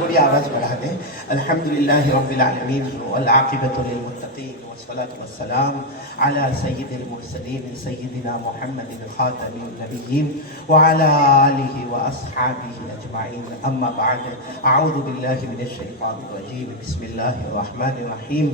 थोड़ी आवाज बढ़ा दें। अल्हम्दुलिल्लाह रब्बिल आलमीन वल्आक़िबतु लिलमुत्तक़ीन वस्सलातु वस्सलाम अला सय्यिदिल मुरसलीन सय्यिदिना मुहम्मदिन ख़ातमिन नबिय्यीन व अला आलिहि व अस्हाबिहि अजमाइन। अम्मा बअद, अऊज़ु बिल्लाहि मिनश शैतानिर रजीम। बिस्मिल्लाहिर रहमानिर रहीम।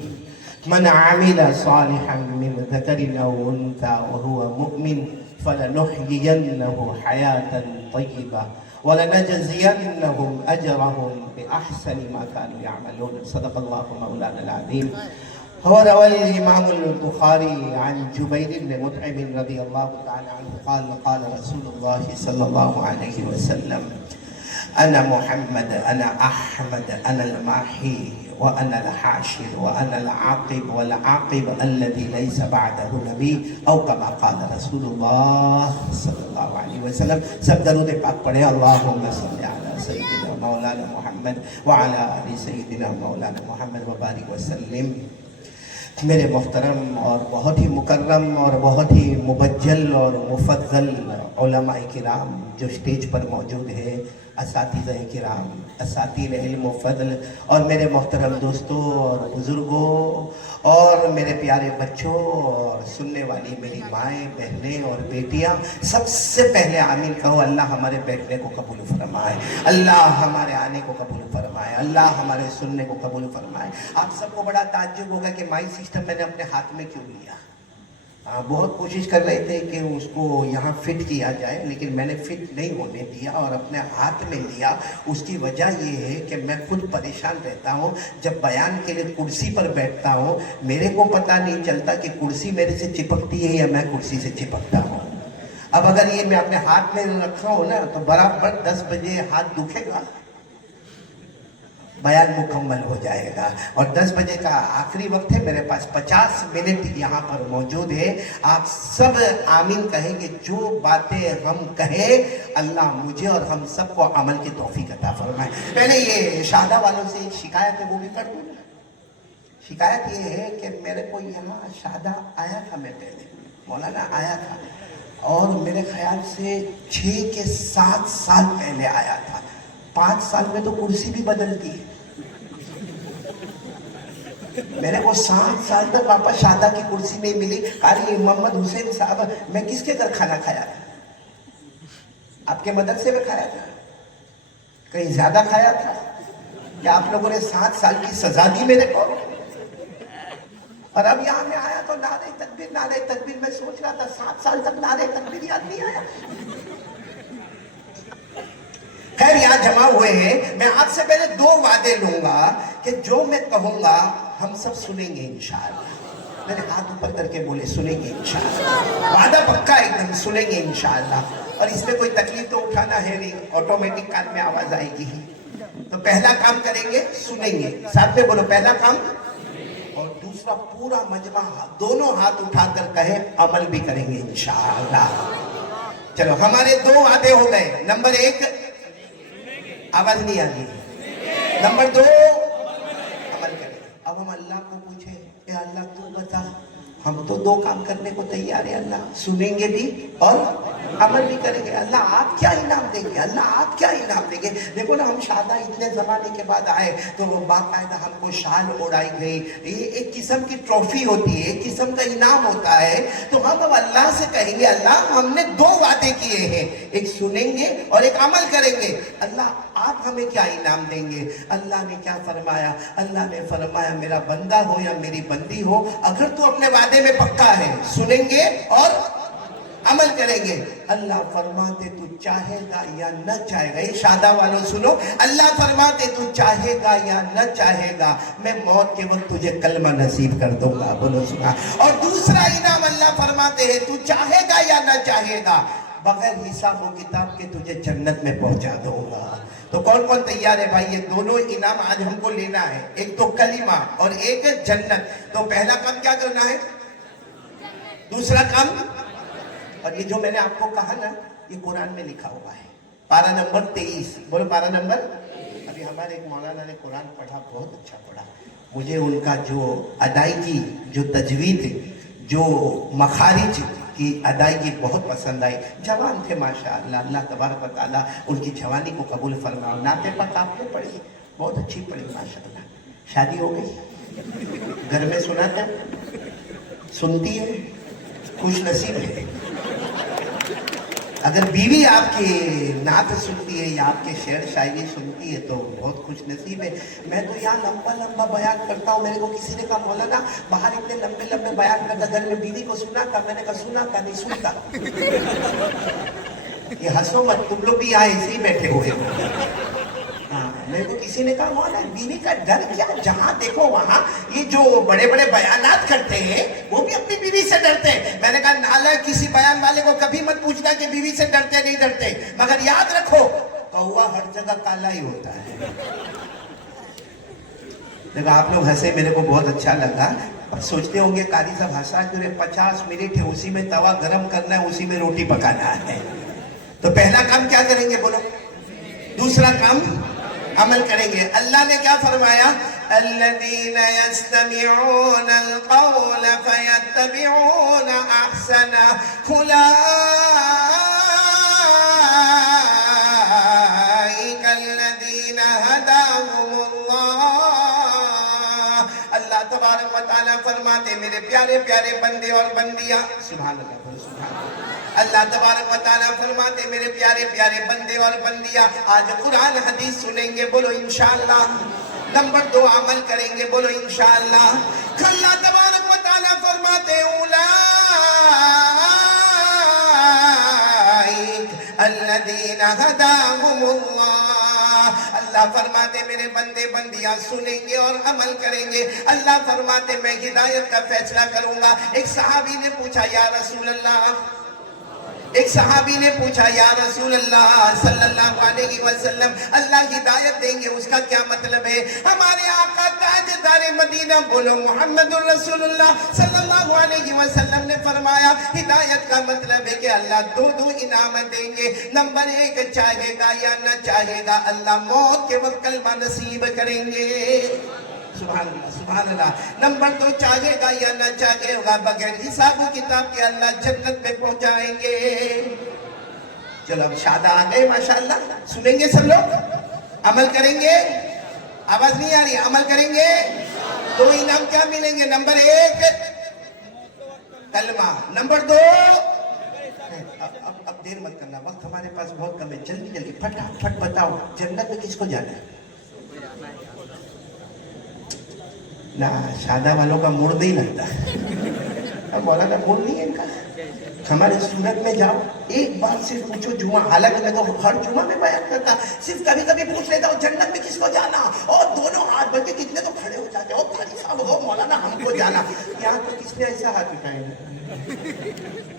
मन आमिला सालिहन मिन ज़करिन औ उन्सा व हुवा मुमिन फलनुहयियन्नहु हयातन तय्यिबा वलनजज़ियन्नहुम अजरहुम बिअहसनि मा कानू यअमलून। सदक़ल्लाहु मौलाना अज़ीम। वरवल इमामुल बुखारी अन जुबैर इब्न मुतइम रज़ियल्लाहु तआला अन्हु क़ाल रसूलुल्लाह सल्लल्लाहु अलैहि वसल्लम अना मुहम्मद अना अहमद अना अल-माही व अना अल-हाशिर व अना अल-आक़िब वल आक़िब अल्लज़ी लैसा बअदहु नबी औ कमा क़ाल रसूलुल्लाह सल्लल्लाहु अलैहि वसल्लम। सब दरूद पाक पढ़े। अल्लाहुम्मा सल्लि अला सय्यिदिना मौलाना मुहम्मद व अला आलि सय्यिदिना मौलाना मुहम्मद व बारिक वसल्लिम। मेरे मोहतरम और बहुत ही मुकर्रम और बहुत ही मुबज्जल और मुफद्दल उलमाए किराम जो स्टेज पर मौजूद है, असातिज़ा किराम, असातिज़ इल्म व फ़ज़ल, और मेरे मोहतरम दोस्तों और बुज़ुर्गों और मेरे प्यारे बच्चों और सुनने वाली मेरी माएँ, बहनें और बेटियाँ, सबसे पहले आमीन कहो। अल्लाह हमारे बैठने को कबूल फरमाए, अल्लाह हमारे आने को कबूल फरमाए, अल्लाह हमारे सुनने को कबूल फरमाए। आप सबको बड़ा ताज्जुब होगा कि माइक सिस्टम मैंने अपने हाथ में क्यों लिया। बहुत कोशिश कर रहे थे कि उसको यहाँ फिट किया जाए, लेकिन मैंने फिट नहीं होने दिया और अपने हाथ में लिया। उसकी वजह ये है कि मैं खुद परेशान रहता हूँ। जब बयान के लिए कुर्सी पर बैठता हूँ, मेरे को पता नहीं चलता कि कुर्सी मेरे से चिपकती है या मैं कुर्सी से चिपकता हूँ। अब अगर ये मैं अपने हाथ में रखा हूँ ना, तो बराबर 10 बजे हाथ दुखेगा, बयान मुकम्मल हो जाएगा। और 10 बजे का आखिरी वक्त है, मेरे पास 50 मिनट यहाँ पर मौजूद है। आप सब आमीन कहेंगे। जो बातें हम कहें, अल्लाह मुझे और हम सबको अमल की तौफीक अता फरमाए। पहले ये शादा वालों से एक शिकायत है, वो भी कर दूँ। शिकायत ये है कि मेरे को यहाँ शादा आया था, मैं पहले मौलाना आया था, और मेरे ख्याल से 6 के 7 साल पहले आया था। 5 साल में तो कुर्सी भी बदलती है। मेरे को 7 साल तक वापस शादा की कुर्सी नहीं मिली। अरे मोहम्मद हुसैन साहब, मैं किसके घर खाना खाया था? आपके मदरसे में खाया था? कहीं ज्यादा खाया था? क्या आप लोगों ने 7 साल की सजा दी मेरे को? और अब यहाँ में आया तो नारे तकबीर, नारे तकबीर। मैं सोच रहा था 7 साल तक नारे तकबीर याद नहीं आया। खैर, यहाँ जमा हुए हैं। मैं आपसे पहले 2 वादे लूंगा कि जो मैं कहूंगा हम सब सुनेंगे इंशाअल्लाह। मैंने हाथ ऊपर करके बोले सुनेंगे इंशाअल्लाह। वादा पक्का, एकदम सुनेंगे इंशाअल्लाह। और इसमें कोई तकलीफ तो उठाना है नहीं, ऑटोमेटिक कान में आवाज आएगी ही। तो पहला काम करेंगे, सुनेंगे। साथ में बोलो, पहला काम। और दूसरा, पूरा मजमा दोनों हाथ उठाकर कहे अमल भी करेंगे इंशाअल्लाह। चलो, हमारे 2 वादे हो गए। नंबर 1, आवाज नहीं आ रही। नंबर 2, अमल करें। अब हम अल्लाह को पूछे, अल्लाह तू बता, हम तो 2 काम करने को तैयार है अल्लाह, सुनेंगे भी और अमल भी करेंगे। अल्लाह आप क्या इनाम देंगे? अल्लाह आप क्या इनाम देंगे? देखो ना, हम शादा इतने जमाने के बाद आए तो बाकायदा हमको शाल ओढ़ाई गई। ये एक किस्म की ट्रॉफी होती है, एक किस्म का इनाम होता है। तो हम अब अल्लाह से कहेंगे, अल्लाह हमने 2 वादे किए हैं, एक सुनेंगे और एक अमल करेंगे। अल्लाह आप हमें क्या इनाम देंगे? अल्लाह ने क्या फरमाया? अल्लाह ने फरमाया, मेरा बंदा हो या मेरी बंदी हो, अगर तू अपने वादे में पक्का है, सुनेंगे और अमल करेंगे। अल्लाह फरमाते तू चाहेगा या न चाहेगा। ये शादा वालों सुनो, अल्लाह फरमाते तू चाहेगा या न चाहेगा, मैं मौत के वक्त तुझे कलमा नसीब कर दूंगा। बोलो सुना। और दूसरा इनाम अल्लाह फरमाते हैं, तू चाहेगा या न चाहेगा, बगैर हिसाब व किताब के तुझे जन्नत में पहुंचा दूंगा। तो कौन कौन तैयार है भाई? ये दोनों इनाम आज हमको लेना है, एक तो कलीमा और एक जन्नत। तो पहला काम क्या करना है? दूसरा काम, और ये जो मैंने आपको कहा ना, ये कुरान में लिखा हुआ है, पारा नंबर 23। बोलो, पारा नंबर। अभी हमारे एक मौलाना ने कुरान पढ़ा, बहुत अच्छा पढ़ा। मुझे उनका जो अदायगी, जो तजवीद, जो मखारिज, کی ادائیگی بہت پسند آئی. جوان تھے ماشاءاللہ, اللہ تبارک و تعالیٰ ان کی جوانی کو قبول فرمائے. نعت پاک آپ نے پڑھی, بہت اچھی پڑھی ماشاءاللہ. شادی ہو گئی, گھر میں سناتے سنتی ہے, خوش نصیب ہے. اگر بیوی آپ کی نعت سنتی ہے یا آپ کے شعر شاعری سنتی ہے تو بہت خوش نصیب ہے. میں تو یہاں لمبا لمبا بیان کرتا ہوں, میرے کو کسی نے کہا مولانا باہر اتنے لمبے لمبے بیان کرتا, گھر میں بیوی کو سنا تھا. میں نے کہا سنا تھا نہیں سنتا. یہ ہنسو مت, تم لوگ بھی آئے ایسے ہی بیٹھے ہوئے ہو. میرے کو کسی نے کہا مولانا بیوی کا ڈر کیا, جہاں دیکھو وہاں یہ جو بڑے بڑے بیانات کرتے ہیں وہ بھی اپنی بیوی سے ڈرتے ہیں. میں نے کہا نالا کسی بیان والے کو کبھی مت پوچھنا کہ بیوی سے ڈرتے نہیں ڈرتے, مگر یاد رکھو کوا ہر جگہ کالا ہی ہوتا ہے. دیکھو آپ لوگ ہنسے, میرے کو بہت اچھا لگا. اب سوچتے ہوں گے قاری صاحب ہنسا جو 50 منٹ ہے اسی میں توا گرم کرنا ہے, اسی میں روٹی پکانا ہے. تو پہلا کام کیا کریں گے بولو, دوسرا کام عمل کریں گے. اللہ نے کیا فرمایا, الذین یستمعون القول فیتبعون احسنہ اولئک الذین ہداہم اللہ. اللہ تبارک و تعالیٰ فرماتے میرے پیارے پیارے بندے اور بندیاں, سبحان اللہ بولو سبحان اللہ. اللہ تبارک و تعالیٰ فرماتے میرے پیارے پیارے بندے اور بندیاں آج قرآن حدیث سنیں گے, بولو انشاءاللہ. نمبر 2 عمل کریں گے, بولو انشاءاللہ. اللہ تبارک و تعالیٰ فرماتے اولئک الذین ہداہم اللہ. اللہ فرماتے میرے بندے بندیاں سنیں گے اور عمل کریں گے. اللہ فرماتے میں ہدایت کا فیصلہ کروں گا. ایک صحابی نے پوچھا یا رسول اللہ, ایک صحابی نے پوچھا یا رسول اللہ صلی اللہ علیہ وسلم اللہ ہدایت دیں گے اس کا کیا مطلب ہے؟ ہمارے آقا تاجدار مدینہ بولو محمد الرسول اللہ صلی اللہ علیہ وسلم نے فرمایا ہدایت کا مطلب ہے کہ اللہ 2 انعامت دیں گے. نمبر 1 چاہے گا یا نہ چاہے گا اللہ موت کے وقت کلمہ نصیب کریں گے. سبحان اللہ سبحان اللہ. نمبر 2 چاہے گا یا نہ چاہے گا بغیر حساب و کتاب کے اللہ جنت میں پہنچائیں گے. چلو اب شادہ آ گئے ماشاءاللہ, سنیں گے سب لوگ, عمل کریں گے. آواز نہیں آ رہی, عمل کریں گے. 2 انعام کیا ملیں گے؟ نمبر 1 کلمہ, نمبر 2 اب دیر مت کرنا, وقت ہمارے پاس بہت کم ہے, جلدی جلدی پھٹ بتاؤ جنت میں کس کو جانا ہے؟ نا شادہ والوں کا موڈ نہیں لگتا. اب مولانا موڈ نہیں ہے ان کا. ہمارے سورت میں جاؤ ایک بار صرف پوچھو جمعہ, حالانکہ میں تو ہر جمعہ میں بیان کرتا, صرف کبھی کبھی پوچھ لیتا ہوں جنت میں کس کو جانا, اور دونوں ہاتھ بلکہ کتنے تو کھڑے ہو جاتے, اور قاری صاحب ہو مولانا ہم کو جانا. یہاں پر کس نے ایسا ہاتھ اٹھایا؟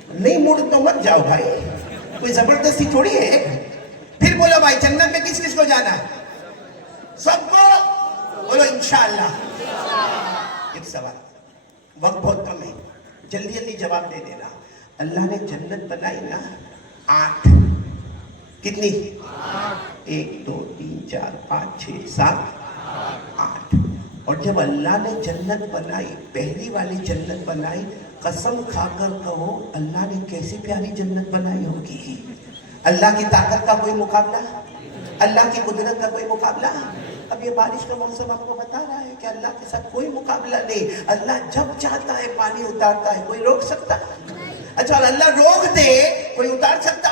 نہیں موڈ تو مت جاؤ بھائی, کوئی زبردستی تھوڑی ہے. پھر بولو بھائی جنت میں کس کس کو جانا ہے؟ سب کو بولو انشاءاللہ. ایک سوال, وقت بہت کم ہے, جلدی جلدی جواب دے دینا. اللہ نے جنت بنائی نا 8, کتنی؟ 1 2 3 4 5 6 7 8. اور جب اللہ نے جنت بنائی, پہلی والی جنت بنائی, قسم کھا کر کہو اللہ نے کیسی پیاری جنت بنائی ہوگی. اللہ کی طاقت کا کوئی مقابلہ, اللہ کی قدرت کا کوئی مقابلہ. اب یہ بارش کا موسم آپ کو بتا رہا ہے کہ اللہ کے ساتھ کوئی مقابلہ نہیں. اللہ جب چاہتا ہے پانی اتارتا ہے, کوئی روک سکتا؟ اچھا اور اللہ روک دے کوئی اتار سکتا؟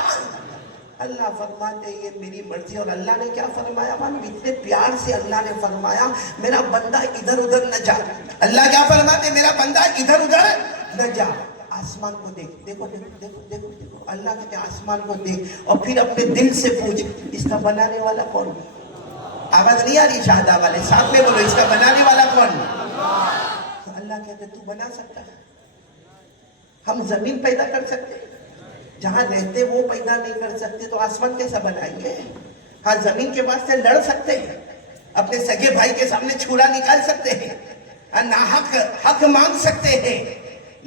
اللہ فرماتے یہ میری مرضی. اور اللہ نے کیا فرمایا؟ اتنے پیار سے اللہ نے فرمایا میرا بندہ ادھر ادھر نہ جا. اللہ کیا فرماتے؟ میرا بندہ ادھر ادھر نہ جا. آسمان کو دیکھ, دیکھو دیکھو دیکھو دیکھو دیکھو, اللہ کہتے ہیں آسمان کو دیکھ اور پھر اپنے دل سے پوچھ اس کا بنانے والا کون؟ آواز نہیں آ رہی شہدہ والے, ساتھ میں بولو اس کا بنانے والا کون؟ تو اللہ کہتے ہیں تو بنا سکتا ہے. ہم زمین پیدا کر سکتے, جہاں رہتے وہ پیدا نہیں کر سکتے تو آسمان کیسا بنائیں گے؟ ہاں زمین کے واسطے لڑ سکتے ہیں, اپنے سگے بھائی کے سامنے چھڑا نکال سکتے ہیں, ناحق حق مانگ سکتے ہیں,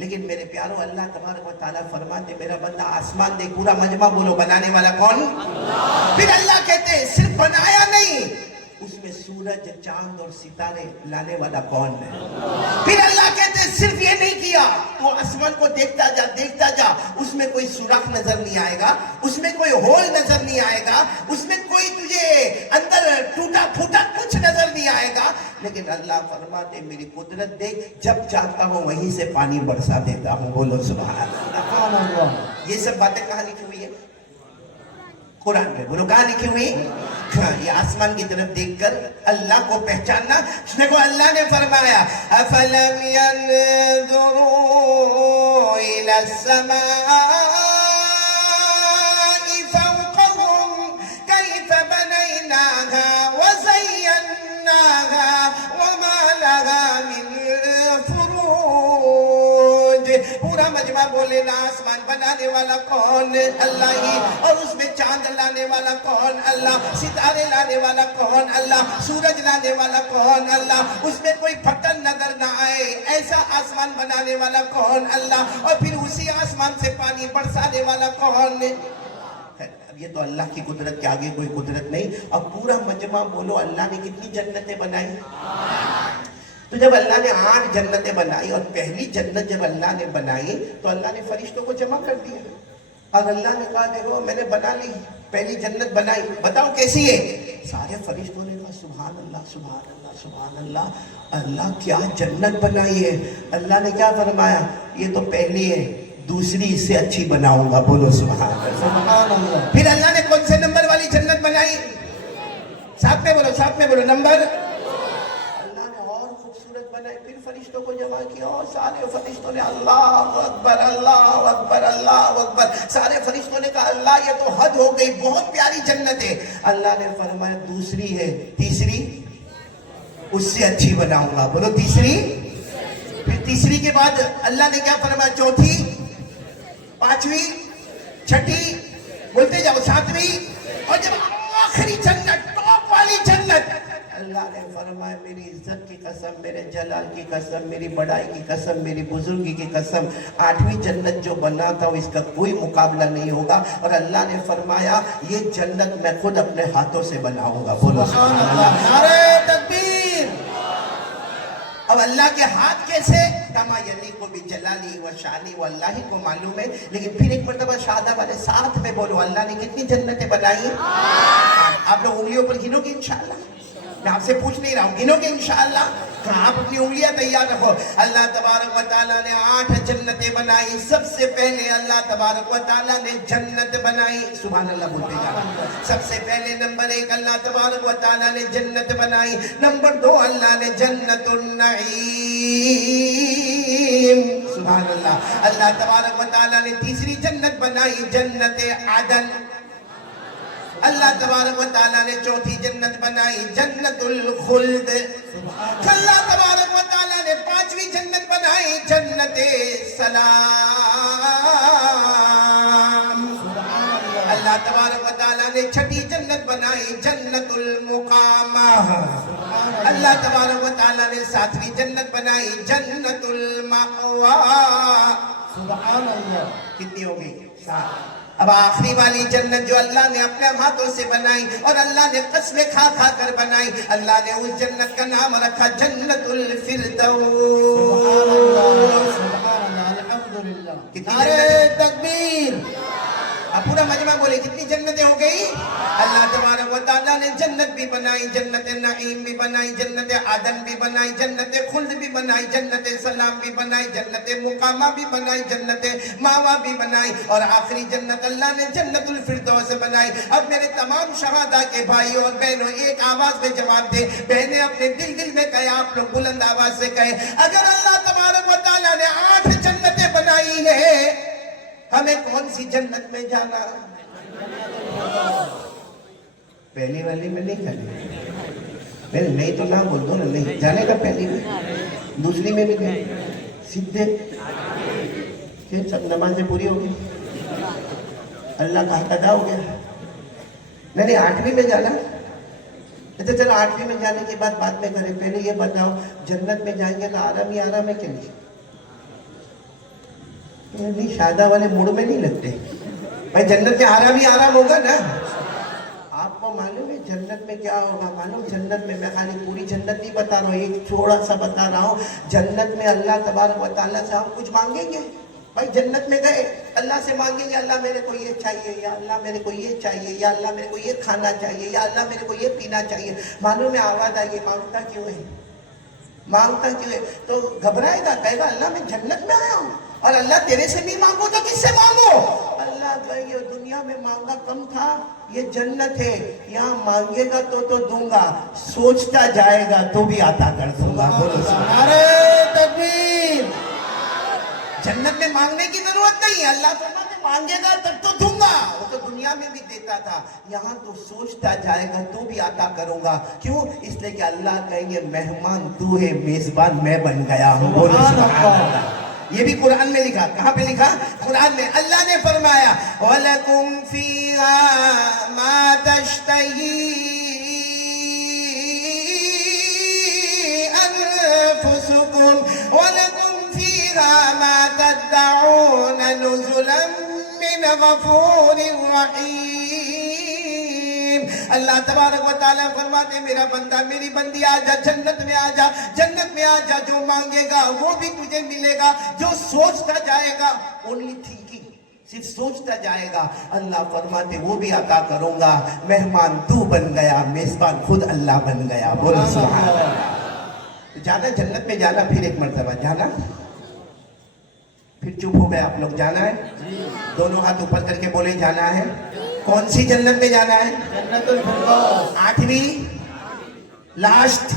لیکن میرے پیارو اللہ تبارک و تعالیٰ فرماتے میرا بندہ آسمان دے. پورا مجمع بولو بنانے والا کون؟ پھر اللہ کہتے ہیں صرف بنایا نہیں, اس میں सूरज चांद और सितारे लाने वाला कौन है? फिर अल्लाह कहते हैं सिर्फ ये नहीं किया, तो आसमान को देखता जा, उसमें कोई सुराख नजर नहीं आएगा, उसमें कोई होल नजर नहीं आएगा, उसमें कोई तुझे अंदर टूटा फूटा कुछ नजर नहीं आएगा, लेकिन अल्लाह फरमाते मेरी कुदरत देख, जब चाहता हूं वहीं से पानी बरसा देता हूं। बोलो सुभान अल्लाह। ये सब बातें कहाँ लिखी हुई है? कुरान में। बोलो कहाँ लिखी हुई? ये आसमान की तरफ देखकर अल्लाह को पहचानना। देखो अल्लाह ने फरमाया अफलम यंजुरू इला समाई फौकहुम कैफ बनैनाहा व ज़य्यन्नाहा व मा लहा मिन फुरूज। पूरा मजमा बोले ना आसमान बनाने वाला कौन? अल्लाह ही। और उसमें चांद लाने वाला कौन? अल्लाह। सितारे लाने वाला कौन? अल्लाह। सूरज लाने वाला कौन? अल्लाह। उसमें कोई फटन नजर ना आए ऐसा आसमान बनाने वाला कौन? अल्लाह। और फिर उसी आसमान से पानी बरसाने वाला कौन? अब ये तो अल्लाह की कुदरत के आगे कोई कुदरत नहीं। अब पूरा मजमा बोलो अल्लाह ने कितनी जन्नतें बनाई? तो जब अल्लाह ने 8 जन्नतें बनाई और पहली जन्नत जब अल्लाह ने बनाई तो अल्लाह ने फरिश्तों को जमा कर दिया और अल्लाह ने कहा देखो मैंने बना ली, पहली जन्नत बनाई, बताओ कैसी है? सारे फरिश्तों ने कहा सुभान अल्लाह सुभान अल्लाह सुभान अल्लाह, अल्लाह क्या जन्नत बनाई है। अल्लाह ने क्या फरमाया? ये तो पहली है, दूसरी इससे अच्छी बनाऊंगा। बोलो सुभान अल्लाह। फिर अल्लाह ने कौन से नंबर वाली जन्नत बनाई? साथ में बोलो नंबर। फिर फरिश्तों को जमा किया और सारे फरिश्तों ने अल्लाह अकबर अल्लाह अकबर अल्लाह अकबर। सारे फरिश्तों ने कहा अल्लाह ये तो हद हो गई, बहुत प्यारी जन्नत है। अल्लाह ने फरमाया दूसरी है, तीसरी उससे अच्छी बनाऊंगा। बोलो तीसरी। फिर तीसरी के बाद अल्लाह ने क्या फरमाया? चौथी, पांचवी, छठी, बोलते जाओ, सातवीं, और जब आखिरी जन्नत टॉप वाली जन्नत अल्लाह ने फरमाया मेरी इज्जत की कसम, मेरे जलाल की कसम, मेरी बड़ाई की कसम, मेरी बुजुर्गी की कसम, 8वीं जन्नत जो बना था इसका कोई मुकाबला नहीं होगा। और अल्लाह ने फरमाया ये जन्नत मैं खुद अपने हाथों से बनाऊंगा। बोलो सुभान अल्लाह, नारे तकबीर। अब अल्लाह के हाथ कैसे? कमा यली को भी जलाली व शानी व अल्लाह ही को मालूम है। लेकिन फिर एक मर्तबा शादा वाले साथ में बोलो अल्लाह ने कितनी जन्नतें बनाई? आप लोग उंगलियों पर गिनोगे इंशाअल्लाह? मैं आपसे पूछ नहीं रहा हूँ, गिनोगे इंशाअल्लाह? आप अपनी उंगलियां तैयार रखो। अल्लाह तबारक व तआला ने 8 जन्नतें बनाई। सबसे पहले अल्लाह तबारक व तआला ने जन्नत बनाई। सुभान अल्लाह बोलते जाओ। सबसे पहले नंबर 1 अल्लाह तबारक व तआला ने जन्नत बनाई। नंबर 2 अल्लाह ने जन्नतुन नईम। सुभान अल्लाह। अल्लाह तबारक व तआला ने तीसरी जन्नत बनाई, जन्नत आदन। अल्लाह तबारक व तआला ने चौथी जन्नत बनाई, जन्नतुल खुल्द। अल्लाह तबारक व तआला ने 5वीं जन्नत बनाई, जन्नत सलाम। अल्लाह तबारक व तआला ने 6ठी जन्नत बनाई, जन्नतुल मुकामा। अल्लाह तबारक व तआला ने 7वीं जन्नत बनाई, जन्नतुल मअवा। सुभान अल्लाह। कितनी हो गई? 7। अब आखिरी वाली जन्नत जो अल्लाह ने अपने हाथों से बनाई और अल्लाह ने कसमें खा खा कर बनाई, अल्लाह ने उस जन्नत का नाम रखा जन्नतुल फिरदौस। कितनी तकबीर। अब पूरा मजमा बोले कितनी जन्नतें हो गई? अल्लाह तबारक व तआला ने जन्नत भी बनाई, जन्नत नईम भी बनाई, जन्नत आदम भी बनाई, जन्नत खुल्द भी बनाई, जन्नत सलाम भी बनाई, जन्नत मुकामा भी बनाई, जन्नत मावा भी बनाई और आखिरी जन्नत अल्लाह ने जन्नतुल फिरदौस बनाई। अब मेरे तमाम शहादा के भाइयों और बहनों एक आवाज में जवाब दे। बहनें अपने दिल में कहे, आप लोग बुलंद आवाज से कहे, अगर अल्लाह तबारक व तआला ने 8 जन्नतें बनाई है, हमें कौन सी जन्नत में जाना? पहली वाली में नहीं जाने। नहीं तो ना बोल दो ना, नहीं जाने का पहली में, दूसरी में भी नहीं, सीधे फिर सब नमाजें पूरी हो गई, अल्लाह का हक अदा हो गया। नहीं 8वीं में जाना। अच्छा चलो 8वीं में जाने की बात बाद में करें, पहले ये बताओ जन्नत में जाएंगे तो आराम ही आराम है कि नहीं? नहीं शादा वाले मूड में नहीं लगते भाई, जन्नत में आराम ही आराम होगा ना। आप आपको मालूम है जन्नत में क्या होगा? मालूम जन्नत में, मैं खाली पूरी जन्नत नहीं बता रहा हूँ, एक थोड़ा सा बता रहा हूँ। जन्नत में अल्लाह तबारक व तआला से हम कुछ मांगेंगे। भाई जन्नत में गए, अल्लाह से मांगेंगे, अल्लाह मेरे को ये चाहिए, या अल्लाह मेरे को ये चाहिए, या अल्लाह मेरे को ये खाना चाहिए, या अल्लाह मेरे को ये पीना चाहिए। मालूम है आवाज आई, मांगता क्यों है? मांगता क्यों है? तो घबराएगा, कहेगा अल्लाह मैं जन्नत में आया हूँ और अल्लाह तेरे से नहीं मांगो तो किससे मांगो? अल्लाह कहेंगे दुनिया में मांगा कम था, ये जन्नत है, यहाँ मांगेगा तो दूंगा, सोचता जाएगा तो भी आता कर दूंगा। बोलो नारे तकबीर। जन्नत में मांगने की जरूरत नहीं है, अल्लाह फरमाते मांगेगा तब तो दूंगा। वो तो दुनिया में भी देता था, यहाँ तो सोचता जाएगा तो भी आता करूंगा। क्यों? इसलिए कि अल्लाह कहेंगे मेहमान तू है, मेजबान मैं बन गया हूँ। बोलो सुभान अल्लाह। ये भी कुरान में लिखा। कहाँ पे लिखा? कुरान में। अल्लाह ने फरमाया वलकुम फीहा मा तश्तही अनफुसुकुम वलकुम फीहा मा तदउन नुजुलन मिन गफूरिर रहीम। अल्लाह तबारक व तआला फरमाते मेरा बंदा मेरी बंदी आ जा, जन्नत में आ जा, जन्नत में आ जा। जो मांगेगा वो भी तुझे मिलेगा, जो सोचता जाएगा, ओनली थिंकिंग, सिर्फ सोचता जाएगा, अल्लाह फरमाते वो भी अता करूंगा। मेहमान तू बन गया, मेजबान खुद अल्लाह बन गया। बोलो सुभान अल्लाह। जाना जन्नत में, जाना फिर एक मर्तबा जाना। फिर चुप हो गए आप लोग। जाना है? दोनों हाथ ऊपर करके बोले जाना है। कौन सी जन्नत में जाना है? जन्नतुल फिरदौस। 8वीं लास्ट,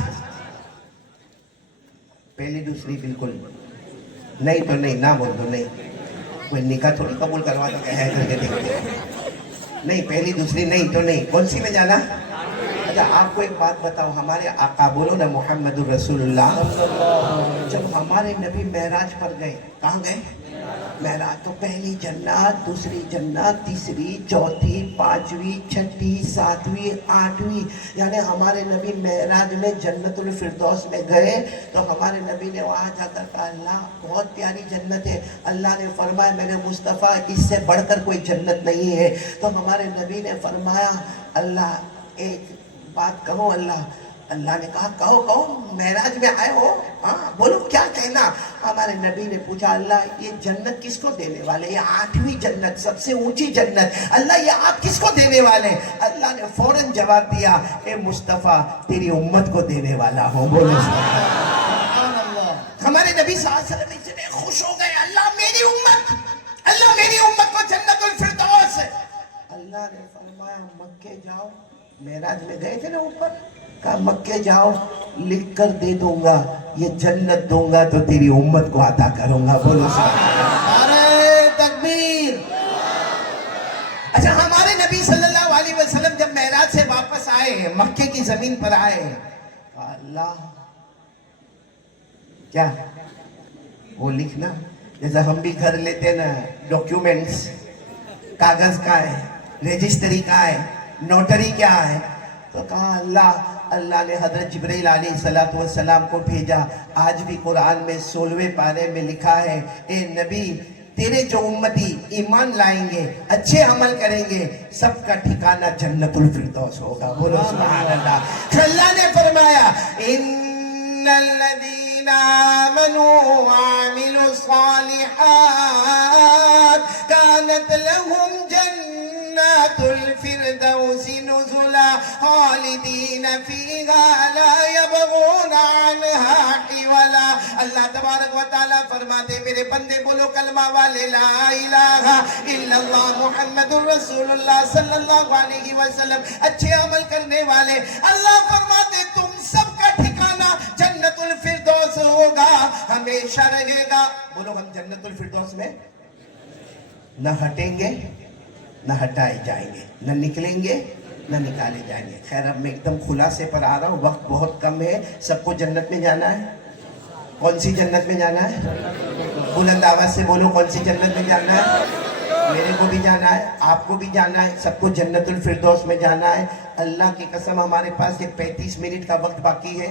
पहली दूसरी बिल्कुल नहीं तो नहीं, ना बोल दो नहीं, कोई निकाह थोड़ी कबूल करवा दो है करके देखते। नहीं, पहली दूसरी नहीं तो नहीं, कौन सी में जाना? अच्छा आपको एक बात बताओ, हमारे आका बोलो ना मोहम्मदुर रसूलुल्लाह, जब हमारे नबी मेराज पर गए, कहाँ गए? मेराज। तो पहली जन्नत, दूसरी जन्नत, तीसरी, चौथी, 5वीं, 6ठी, 7वीं, 8वीं, यानी हमारे नबी मेराज में जन्नतुल फिरदौस में गए। तो हमारे नबी ने वहाँ जाकर कहा अल्लाह बहुत प्यारी जन्नत है। अल्लाह ने फरमाया मेरे मुस्तफ़ा इससे बढ़कर कोई जन्नत नहीं है। तो हमारे नबी ने फरमाया अल्लाह एक बात कहो। अल्लाह ने कहा कहो कहो, मेराज में आए हो, हाँ बोलो क्या कहना। हमारे नबी ने पूछा अल्लाह ये जन्नत किसको देने वाले? ये 8वीं जन्नत, सबसे ऊंची जन्नत, अल्लाह ये आप किसको देने वाले? अल्लाह ने फौरन जवाब दिया ए मुस्तफा तेरी उम्मत को देने वाला हूँ। बोलो सुभान अल्लाह। हमारे नबी सल्लल्लाहु अलैहि वसल्लम इतने खुश हो गए, अल्लाह मेरी उम्मत, अल्लाह मेरी उम्मत को जन्नतुल फिरदौस। अल्लाह ने फरमाया मक्के जाओ, मेराज में गए थे ना ऊपर, कहा मक्के जाओ लिख कर दे दूंगा, ये जन्नत दूंगा तो तेरी उम्मत को अता करूंगा। बोलो नारे तकबीर। अच्छा हमारे नबी सल्लल्लाहु अलैहि वसल्लम जब मेराज से वापस आए, मक्के की जमीन पर आए, अल्लाह क्या वो लिखना, जैसे हम भी कर लेते ना डॉक्यूमेंट्स, कागज का है, रजिस्ट्री का है, नोटरी क्या है। तो कहा अल्लाह ने हजरत जिब्रील अलैहिस्सलातु वस्सलाम को भेजा। आज भी कुरान में 16वें पारे में लिखा है ए नबी तेरे जो उम्मती ईमान लाएंगे, अच्छे अमल करेंगे, सबका ठिकाना जन्नतुल फिरदौस होगा। बोलो सुभान अल्लाह। अल्लाह ने फरमाया इन्नल लज़ीना आमनू व अमिलुस सालिहात कानत लहुम जन्नतुल फिरदौस नुज़ुला खालिदीन फीहा ला यबगून अन्हा हिवला। अल्लाह तबारक व तआला फरमाते मेरे बंदे बोलो कलमा वाले ला इलाहा इल्लल्लाह मुहम्मदुर रसूलुल्लाह सल्लल्लाहु अलैहि वसल्लम, अच्छे अमल करने वाले, अल्लाह फरमाते तुम सबका ठिकाना जन्नतुल फिरदौस होगा, हमेशा रहेगा। बोलो हम जन्नतुल फिरदौस में न हटेंगे न हटाए जाएंगे, न निकलेंगे न निकाले जाएंगे। खैर अब मैं एकदम खुलासे पर आ रहा हूँ, वक्त बहुत कम है। सबको जन्नत में जाना है। कौन सी जन्नत में जाना है? बुलंद आवाज से बोलो कौन सी जन्नत में जाना है? मेरे को भी जाना है, आपको भी जाना है, सबको जन्नतुल फिरदौस में जाना है। अल्लाह की कसम हमारे पास ये 35 मिनट का वक्त बाकी है।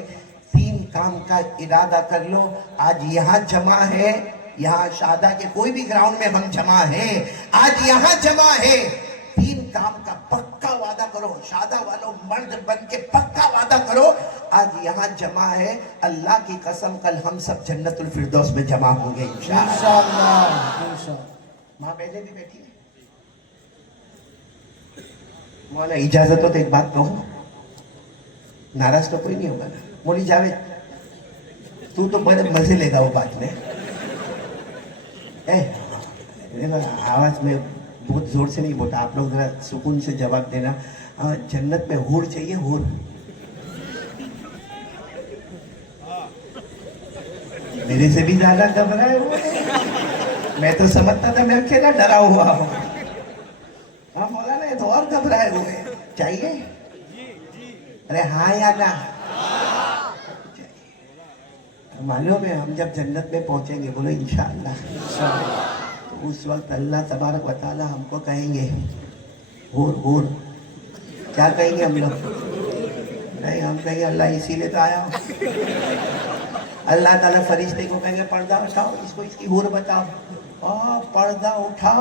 3 काम का इरादा कर लो। आज यहाँ जमा है, यहाँ शादा के कोई भी ग्राउंड में हम जमा है, आज यहाँ जमा है। 3 काम का पक्का वादा करो, شادہ والوں مرد بن کے پکا وعدہ کرو، آج یہاں جمع ہے، اللہ کی قسم کل ہم سب جنت الفردوس میں جمع ہوں گے انشاءاللہ۔ ماں بہنیں بھی بیٹھی ہیں، مولا اجازت ہو تو ایک بات کہوں، ناراض تو کوئی نہیں ہوگا نا؟ مولی جاوید تو بڑے مزے لے گا وہ بات میں، آواز میں بہت زور سے نہیں بولتا، آپ لوگ ذرا سکون سے جواب دینا۔ جنت میں حور چاہیے، حور؟ میرے سے بھی زیادہ گھبرائے ہوئے، میں تو سمجھتا تھا میں اکیلا ڈرا ہوا ہوں، ہاں مولانا یہ تو اور گھبرائے ہوئے، چاہیے؟ ارے ہاں یا نہ؟ معلوم ہے ہم جب جنت میں پہنچیں گے، بولو انشاءاللہ، تو اس وقت اللہ تبارک و تعالی ہم کو کہیں گے حور حور، کیا کہیں گے ہم لوگ؟ نہیں، ہم کہیں گے اللہ اسی لیے تو آیا ہوں۔ اللہ تعالیٰ فرشتے کو کہیں گے پردہ اٹھاؤ، اس کو اس کی حور بتاؤ، پردہ اٹھا،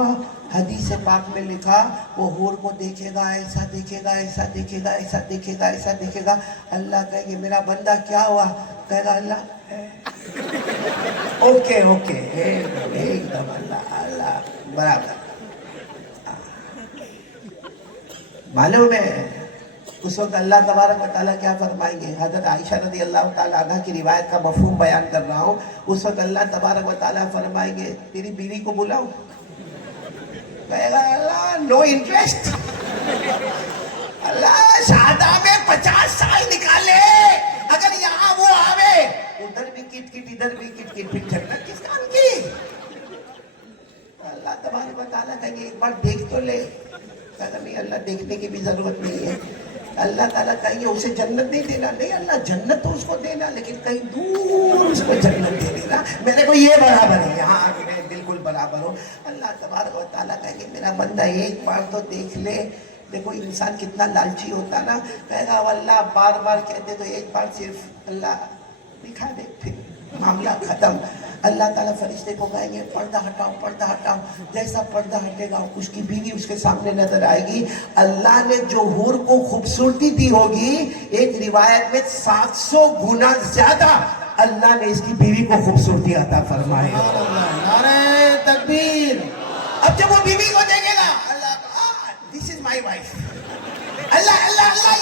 حدیث پاک میں لکھا وہ حور کو دیکھے گا، ایسا دیکھے گا، ایسا دیکھے گا، ایسا دیکھے گا، ایسا دیکھے گا، اللہ کہیں گے میرا بندہ کیا ہوا؟ کہے گا اللہ اوکے اوکے، ایک دم اللہ اللہ برابر۔ معلوم ہے اس وقت اللہ تبارک و تعالیٰ کیا فرمائیں گے؟ حضرت عائشہ رضی اللہ تعالیٰ عنہ کی روایت کا مفہوم بیان کر رہا ہوں۔ اس وقت اللہ تبارک و تعالیٰ فرمائیں گے تیری بیوی کو بلاؤ، کہے گا اللہ نو انٹرسٹ، اللہ شہادہ میں 50 سال نکالے، اگر یہاں وہ آوے ادھر بھی کٹ کٹ ادھر بھی کٹ کٹ، پھر جنت کس کام کی؟ اللہ تبارک و تعالیٰ کہیں گے ایک بار دیکھ تو لے، کہتا نہیں اللہ دیکھنے کی بھی ضرورت نہیں ہے، اللہ تعالیٰ کہیں گے اسے جنت نہیں دینا، نہیں اللہ جنت تو اس کو دینا لیکن کہیں دور اس کو جنت دے دینا، میرے کو یہ برابر ہے، یہاں میں بالکل برابر ہوں۔ اللہ تبارک و تعالیٰ کہیں گے میرا بندہ ایک بار تو دیکھ لے، دیکھو انسان کتنا لالچی ہوتا نا، کہے گا اللہ بار بار کہتے تو ایک بار صرف اللہ دکھا دے، پھر معاملہ ختم۔ اللہ تعالیٰ فرشتے کو کہیں گے پردہ ہٹاؤ، پردہ ہٹاؤ، جیسا پردہ ہٹے گا اس کی بیوی اس کے سامنے نظر آئے گی۔ اللہ نے جو حور کو خوبصورتی دی ہوگی، ایک روایت میں 700 گنا زیادہ اللہ نے اس کی بیوی کو خوبصورتی عطا فرمائی۔ نعرہ تکبیر۔ اب جب وہ بیوی کو دیکھے گا اللہ دس از مائی وائف، اللہ اللہ اللہ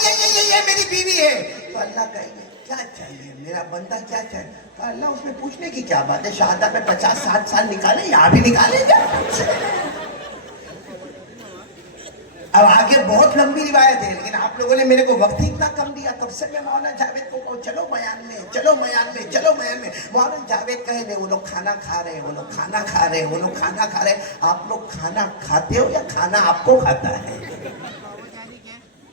یہ میری بیوی ہے، تو اللہ کہیں گے کیا چاہیے میرا بندہ، کیا چاہیے؟ تو اللہ اس میں پوچھنے کی کیا بات ہے، شہادہ میں 50-60 سال نکالے، یہاں بھی نکالے گا۔ اب آگے بہت لمبی روایت ہے لیکن آپ لوگوں نے میرے کو وقت ہی اتنا کم دیا، تب سے میں مولانا جاوید کو کہوں چلو بیان میں، چلو بیان میں، چلو بیان میں۔ مولانا جاوید کہے نہیں وہ لوگ کھانا کھا رہے ہیں، وہ لوگ کھانا کھا رہے ہیں، وہ لوگ کھانا کھا رہے ہیں۔ آپ لوگ کھانا کھاتے ہو یا کھانا آپ کو کھاتا ہے؟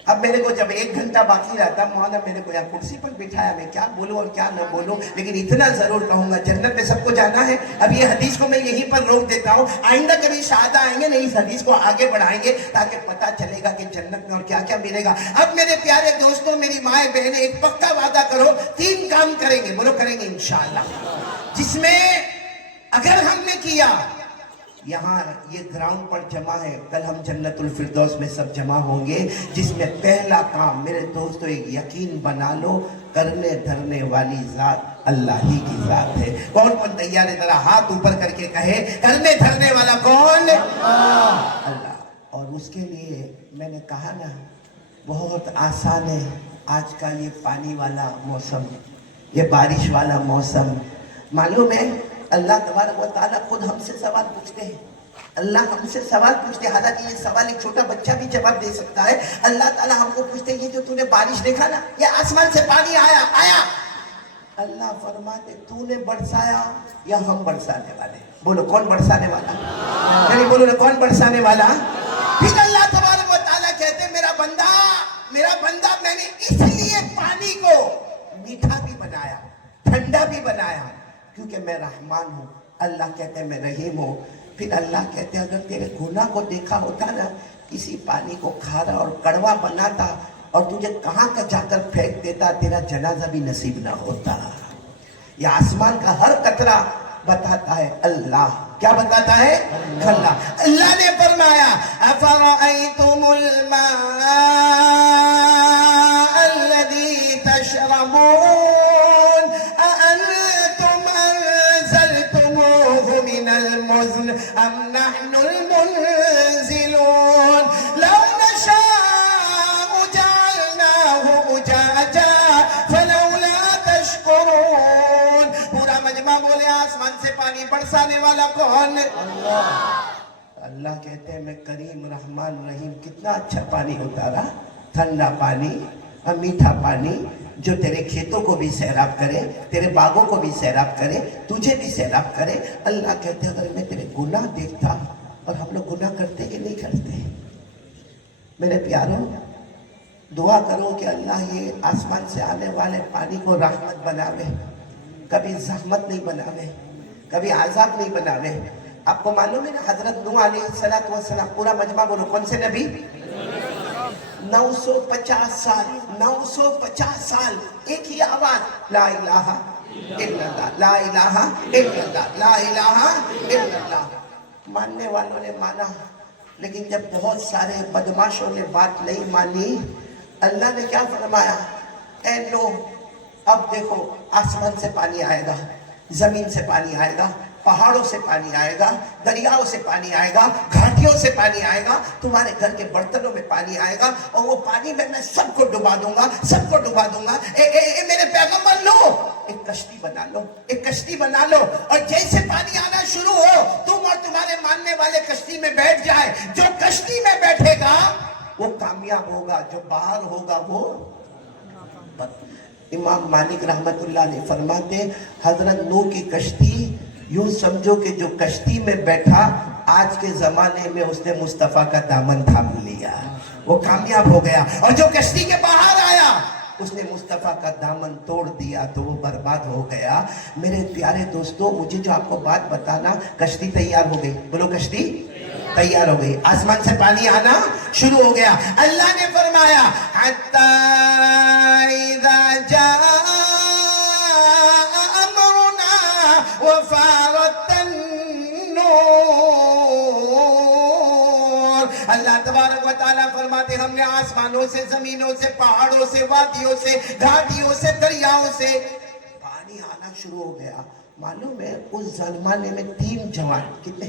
اب میرے کو جب 1 گھنٹہ باقی رہتا، مولانا میرے کو یہاں کرسی پر بٹھایا، میں کیا بولوں اور کیا نہ بولوں، لیکن اتنا ضرور کہوں گا جنت میں سب کو جانا ہے۔ اب یہ حدیث کو میں یہیں پر روک دیتا ہوں، آئندہ کبھی شہادہ آئیں گے نہیں، اس حدیث کو آگے بڑھائیں گے تاکہ پتہ چلے گا کہ جنت میں اور کیا کیا ملے گا۔ اب میرے پیارے دوستوں، میری مائیں بہنیں، ایک پکا وعدہ کرو، 3 کام کریں گے، بولو کریں گے انشاءاللہ، جس میں اگر ہم نے کیا، یہاں یہ گراؤنڈ پر جمع ہے، کل ہم جنت الفردوس میں سب جمع ہوں گے، جس میں پہلا کام میرے دوستو ایک یقین بنا لو، کرنے دھرنے والی ذات اللہ ہی کی ذات ہے۔ کون تیار ہے ذرا ہاتھ اوپر کر کے کہے کرنے دھرنے والا کون؟ اللہ۔ اور اس کے لیے میں نے کہا نا بہت آسان ہے، آج کا یہ پانی والا موسم، یہ بارش والا موسم، معلوم ہے اللہ تبارک و تعالیٰ خود ہم سے سوال پوچھتے ہیں، اللہ ہم سے سوال پوچھتے ہیں، حالانکہ یہ سوال ایک چھوٹا بچہ بھی جواب دے سکتا ہے۔ اللہ تعالیٰ ہم کو پوچھتے ہیں یہ جو تو نے بارش دیکھا نا، یہ آسمان سے پانی آیا، اللہ فرماتے تو نے برسایا یا ہم برسانے والے؟ بولو کون برسانے والا؟ یعنی بولو نا کون برسانے والا؟ پھر اللہ تبارک و تعالیٰ کہتے ہیں میرا بندہ میں نے اس لیے پانی کو میٹھا بھی بنایا، ٹھنڈا بھی بنایا کیونکہ میں رحمان ہوں۔ اللہ کہتے ہیں میں رحیم ہوں۔ پھر اللہ کہتے ہیں اگر تیرے گناہ کو دیکھا ہوتا نا، کسی پانی کو کھارا اور کڑوا بناتا اور تجھے کہاں کا جا کر پھینک دیتا، تیرا جنازہ بھی نصیب نہ ہوتا۔ یہ آسمان کا ہر قطرہ بتاتا ہے اللہ، کیا بتاتا ہے؟ اللہ۔ اللہ نے فرمایا افرأیتم الماء पानी बरसाने वाला कौन? अल्लाह कहते हैं मैं करीम रहमान रहीम। कितना अच्छा पानी उतारा, ठंडा पानी, मीठा पानी, जो तेरे खेतों को भी सैराब करे, तेरे बागों को भी सैराब करे, तुझे भी सैराब करे। अल्लाह कहते हैं अगर मैं तेरे गुनाह देखता, और हम लोग गुनाह करते कि नहीं करते? मेरे प्यारों, दुआ करो कि अल्लाह ये आसमान से आने वाले पानी को रहमत बनावे, कभी जहमत नहीं बनावे, कभी आजाब नहीं बनावे। आपको मालूम है ना, हजरत नूह अलैहिस्सलातु वस्सलाम, पूरा मजमा बोलो, कौन से नबी? 950 साल, 950 साल एक ही आवाज, ला इलाहा इल्लल्लाह, ला इलाहा इल्लल्लाह, ला इलाहा इल्लल्लाह। मानने वालों ने माना, लेकिन जब बहुत सारे बदमाशों ने बात नहीं मानी, अल्लाह ने क्या फरमाया? ऐ नूह अब देखो, आसमान से पानी आएगा, जमीन से पानी आएगा, पहाड़ों से पानी आएगा, दरियाओं से पानी आएगा, घाटियों से पानी आएगा, तुम्हारे घर के बर्तनों में पानी आएगा, और वो पानी में मैं सबको डुबा दूंगा, सबको डुबा दूंगा। मेरे पैगंबर लो, एक कश्ती बना लो, एक कश्ती बना लो, और जैसे पानी आना शुरू हो, तुम और तुम्हारे मानने वाले कश्ती में बैठ जाए। जो कश्ती में बैठेगा वो कामयाब होगा, जो बाहर होगा वो। इमाम मालिक रहमतुल्लाह अलैह फरमाते, हजरत नूह की कश्ती, यूं समझो कि जो कश्ती में बैठा, आज के जमाने में उसने मुस्तफा का दामन थाम लिया, वो कामयाब हो गया। और जो कश्ती के बाहर आया, उसने मुस्तफा का दामन तोड़ दिया, तो वो बर्बाद हो गया। मेरे प्यारे दोस्तों, मुझे जो आपको बात बताना, कश्ती तैयार हो गई, बोलो कश्ती तैयार हो गई, आसमान से पानी आना शुरू हो गया। अल्लाह ने फरमाया, हत्ता इज़ा जाअ अमरुना वफ़ारतन नूर। अल्लाह तबारक व तआला फरमाते, हमने आसमानों से, जमीनों से, पहाड़ों से, वादियों से, घाटियों से, दरियाओं से पानी आना शुरू हो गया। मालूम है उस जमाने में 3 जवान, कितने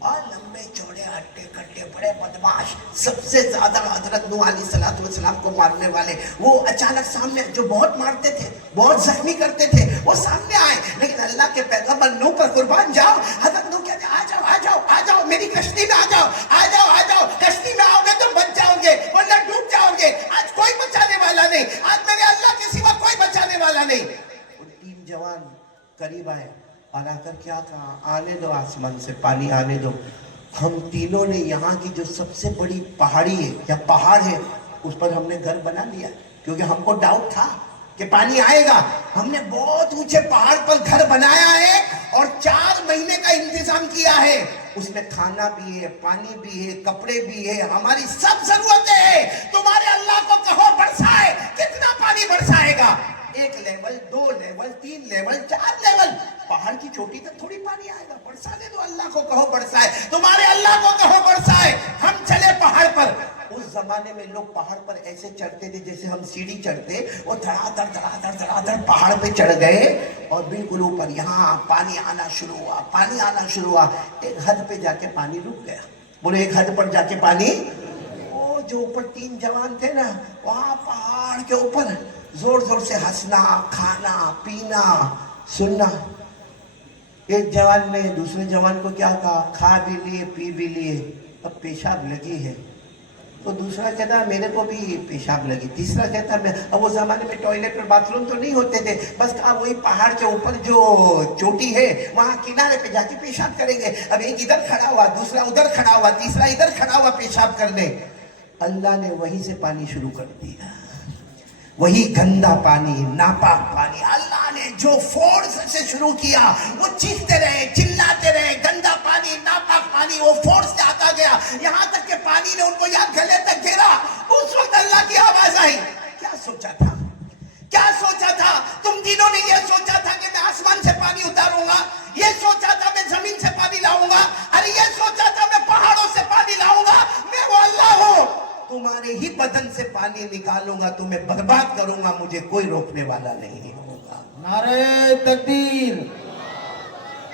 और लंबे चौड़े, हट्टे कट्टे, बड़े बदमाश, सबसे ज्यादा हजरत नूह अलैहिस्सलातु वस्सलाम को मारने वाले, वो अचानक सामने, जो बहुत मारते थे, बहुत जख्मी करते थे, वो सामने आए। लेकिन अल्लाह के पैगंबर नूह पर कुर्बान जाओ, हजरत नूह कहते आ जाओ, आ जाओ, आ जाओ, मेरी कश्ती में आ जाओ, आ जाओ, आ जाओ, कश्ती में आओगे तो बच जाओगे, वरना डूब जाओगे। आज कोई बचाने वाला नहीं, आज मेरे अल्लाह के सिवा कोई बचाने वाला नहीं। वो 3 जवान करीब आए और आकर क्या कहा, आने दो, आसमान से पानी आने दो। हम तीनों ने यहाँ की जो सबसे बड़ी पहाड़ी है या पहाड़ है, उस पर हमने घर बना लिया, क्योंकि हमको डाउट था कि पानी आएगा। हमने बहुत ऊंचे पहाड़ पर घर बनाया है और 4 महीने का इंतजाम किया है। उसमें खाना भी है, पानी भी है, कपड़े भी है, हमारी सब जरूरतें है। तुम्हारे अल्लाह को कहो बरसाए, कितना पानी बरसाएगा? 1 लेवल, 2 लेवल, 3 लेवल, 4 लेवल, पहाड़ की चोटी तक थोड़ी पानी आएगा। बरसाने दो, अल्लाह को कहो बरसाए, तुम्हारे अल्लाह को कहो बरसाए। हम चले पहाड़ पर। उस जमाने में लोग पहाड़ पर ऐसे चढ़ते थे जैसे हम सीढ़ी चढ़ते, वो धड़ाधड़ धड़ाधड़ धड़ाधड़ पहाड़ पे चढ़ गए और बिल्कुल ऊपर यहाँ पानी आना शुरू हुआ, पानी आना शुरू हुआ। एक हद पे जाके पानी रुक गया। बोले एक हद पर जाके पानी, वो जो ऊपर 3 जवान थे ना, वहां पहाड़ के ऊपर जोर जोर से हंसना, खाना, पीना, सुनना। एक जवान ने दूसरे जवान को क्या कहा, खा भी लिए, पी भी लिए, अब पेशाब लगी है। तो दूसरा कहता मेरे को भी पेशाब लगी। तीसरा कहता मैं, अब वो जमाने में टॉयलेट और बाथरूम तो नहीं होते थे, बस कहा वही पहाड़ के ऊपर जो चोटी है वहां किनारे पे जाके पेशाब करेंगे। अब एक इधर खड़ा हुआ, दूसरा उधर खड़ा हुआ, तीसरा इधर खड़ा हुआ पेशाब करने। अल्लाह ने वहीं से पानी शुरू कर दिया, वही गंदा पानी, नापाक पानी। अल्लाह ने जो फोर्स से शुरू किया, वो चीखते रहे, चिल्लाते रहे, गंदा पानी, नापाक पानी, वो फोर्स से आता गया, यहाँ तक के पानी ने उनको यहाँ गले तक घेरा। उस वक्त अल्लाह की आवाज आई। क्या सोचा था, क्या सोचा था? तुम तीनों ने ये सोचा था कि मैं आसमान से पानी उतारूंगा, ये सोचा था मैं जमीन से पानी लाऊंगा, अरे ये सोचा था मैं पहाड़ों से पानी लाऊंगा। मैं वो अल्लाह हूं, तुम्हारे ही बदन से पानी निकालूंगा, तुम्हें बर्बाद करूंगा, मुझे कोई रोकने वाला नहीं होगा। नारे तकबीर।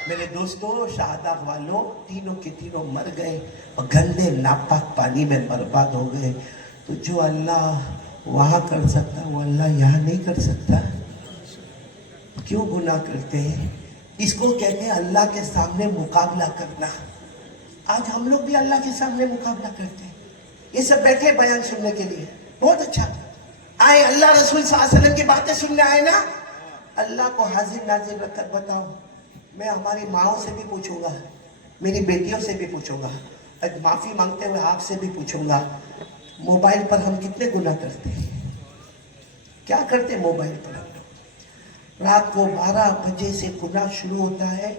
मेरे दोस्तों, शहादा वालों, तीनों के तीनों मर गए और गंदे नापाक पानी में बर्बाद हो गए। तो जो अल्लाह वहां कर सकता वो अल्लाह यहाँ नहीं कर सकता? क्यों गुनाह करते हैं? اس کو کہتے ہیں اللہ کے سامنے مقابلہ کرنا. آج ہم لوگ بھی اللہ کے سامنے مقابلہ کرتے ہیں. یہ سب بیٹھے بیان سننے کے لیے, بہت اچھا. آئے اللہ رسول صلی اللہ علیہ وسلم کی باتیں سننے آئے نا. اللہ کو حاضر ناظر رکھ کر بتاؤ, میں ہماری ماؤں سے بھی پوچھوں گا, میری بیٹیوں سے بھی پوچھوں گا, معافی مانگتے ہوئے آپ سے بھی پوچھوں گا, موبائل پر ہم کتنے گناہ کرتے ہیں, کیا کرتے ہیں موبائل پر ہم لوگ. رات کو 12 بجے سے گناہ شروع ہوتا ہے,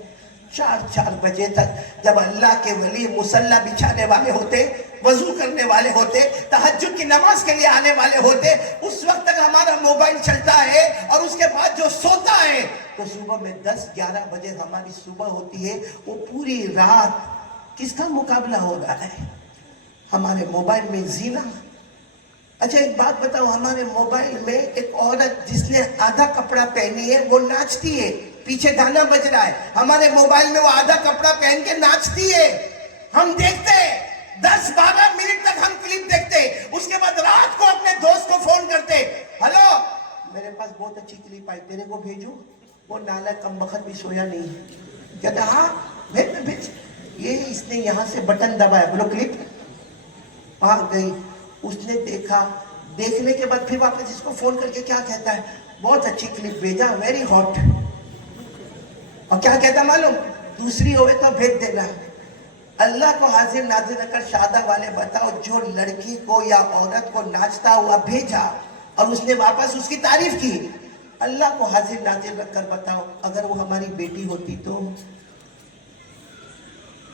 4 بجے تک, جب اللہ کے ولی مصلی بچھانے والے ہوتے, وضو کرنے والے ہوتے, تہجد کی نماز کے لیے آنے والے ہوتے, اس وقت تک ہمارا موبائل چلتا ہے. اور اس کے بعد جو سوتا ہے تو صبح میں 10-11 بجے ہماری صبح ہوتی ہے. وہ پوری رات کس کا مقابلہ ہو رہا ہے؟ ہمارے موبائل میں زینا. اچھا ایک بات بتاؤ, ہمارے موبائل میں ایک عورت جس نے آدھا کپڑا پہنی ہے وہ ناچتی ہے, پیچھے گانا بج رہا ہے, ہمارے موبائل میں وہ آدھا کپڑا پہن کے ناچتی ہے. ہم دیکھتے ہیں 10-12 منٹ تک ہم کلپ دیکھتے, اس کے بعد رات کو اپنے دوست کو فون کرتے, ہلو میرے پاس بہت اچھی کلپ آئی, تیرے کو بھیجوں؟ وہ نالا کم وقت بھی سویا نہیں, کہتا ہاں بھیج. یہ اس نے یہاں سے بٹن دبایا, بولو کلپ آ گئی. اس نے دیکھا, دیکھنے کے بعد پھر واپس اس کو فون کر کے کیا کہتا ہے, بہت اچھی کلپ بھیجا, ویری ہاٹ. اور کیا کہتا معلوم, دوسری ہوئے تو بھیج دینا. اللہ کو حاضر ناظر رکھ کر شادہ والے بتاؤ, جو لڑکی کو یا عورت کو ناچتا ہوا بھیجا اور اس نے واپس اس کی تعریف کی, اللہ کو حاضر ناظر رکھ کر بتاؤ اگر وہ ہماری بیٹی ہوتی تو,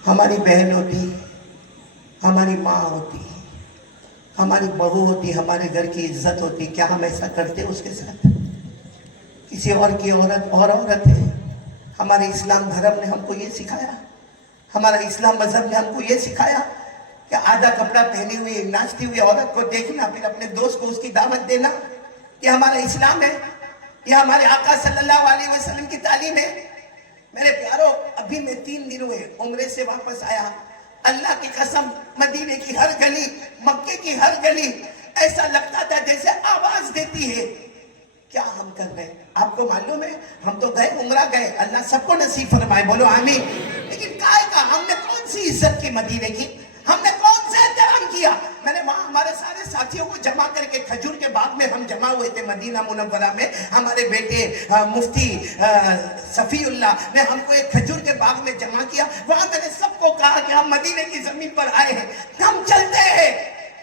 ہماری بہن ہوتی, ہماری ماں ہوتی, ہماری بہو ہوتی, ہمارے گھر کی عزت ہوتی, کیا ہم ایسا کرتے اس کے ساتھ؟ کسی اور کی عورت اور عورت ہے. ہمارے اسلام دھرم نے ہم کو یہ سکھایا, ہمارا اسلام مذہب نے ہم کو یہ سکھایا کہ آدھا کپڑا پہنی ہوئی ناچتی ہوئی عورت کو دیکھنا, پھر اپنے دوست کو اس کی دعوت دینا, یہ ہمارا اسلام ہے, یہ ہمارے آقا صلی اللہ علیہ وسلم کی تعلیم ہے. میرے پیارو, ابھی میں 3 دن ہوئے عمرے سے واپس آیا, اللہ کی قسم مدینے کی ہر گلی, مکے کی ہر گلی ایسا لگتا تھا جیسے آواز دیتی ہے. کیا ہم کر رہے ہیں آپ کو معلوم ہے؟ ہم تو گئے, عمرہ گئے, اللہ سب کو نصیب فرمائے, بولو آمین. لیکن کائے کا ہم نے کون سی عزت کی مدینے کی, ہم نے کون سے احترام کیا؟ میں نے وہاں ہمارے سارے ساتھیوں کو جمع کر کے, کھجور کے باغ میں ہم جمع ہوئے تھے مدینہ منورہ میں, ہمارے بیٹے مفتی صفی اللہ نے ہم کو ایک کھجور کے باغ میں جمع کیا. وہاں میں نے سب کو کہا کہ ہم مدینے کی زمین پر آئے ہیں, ہم چلتے ہیں,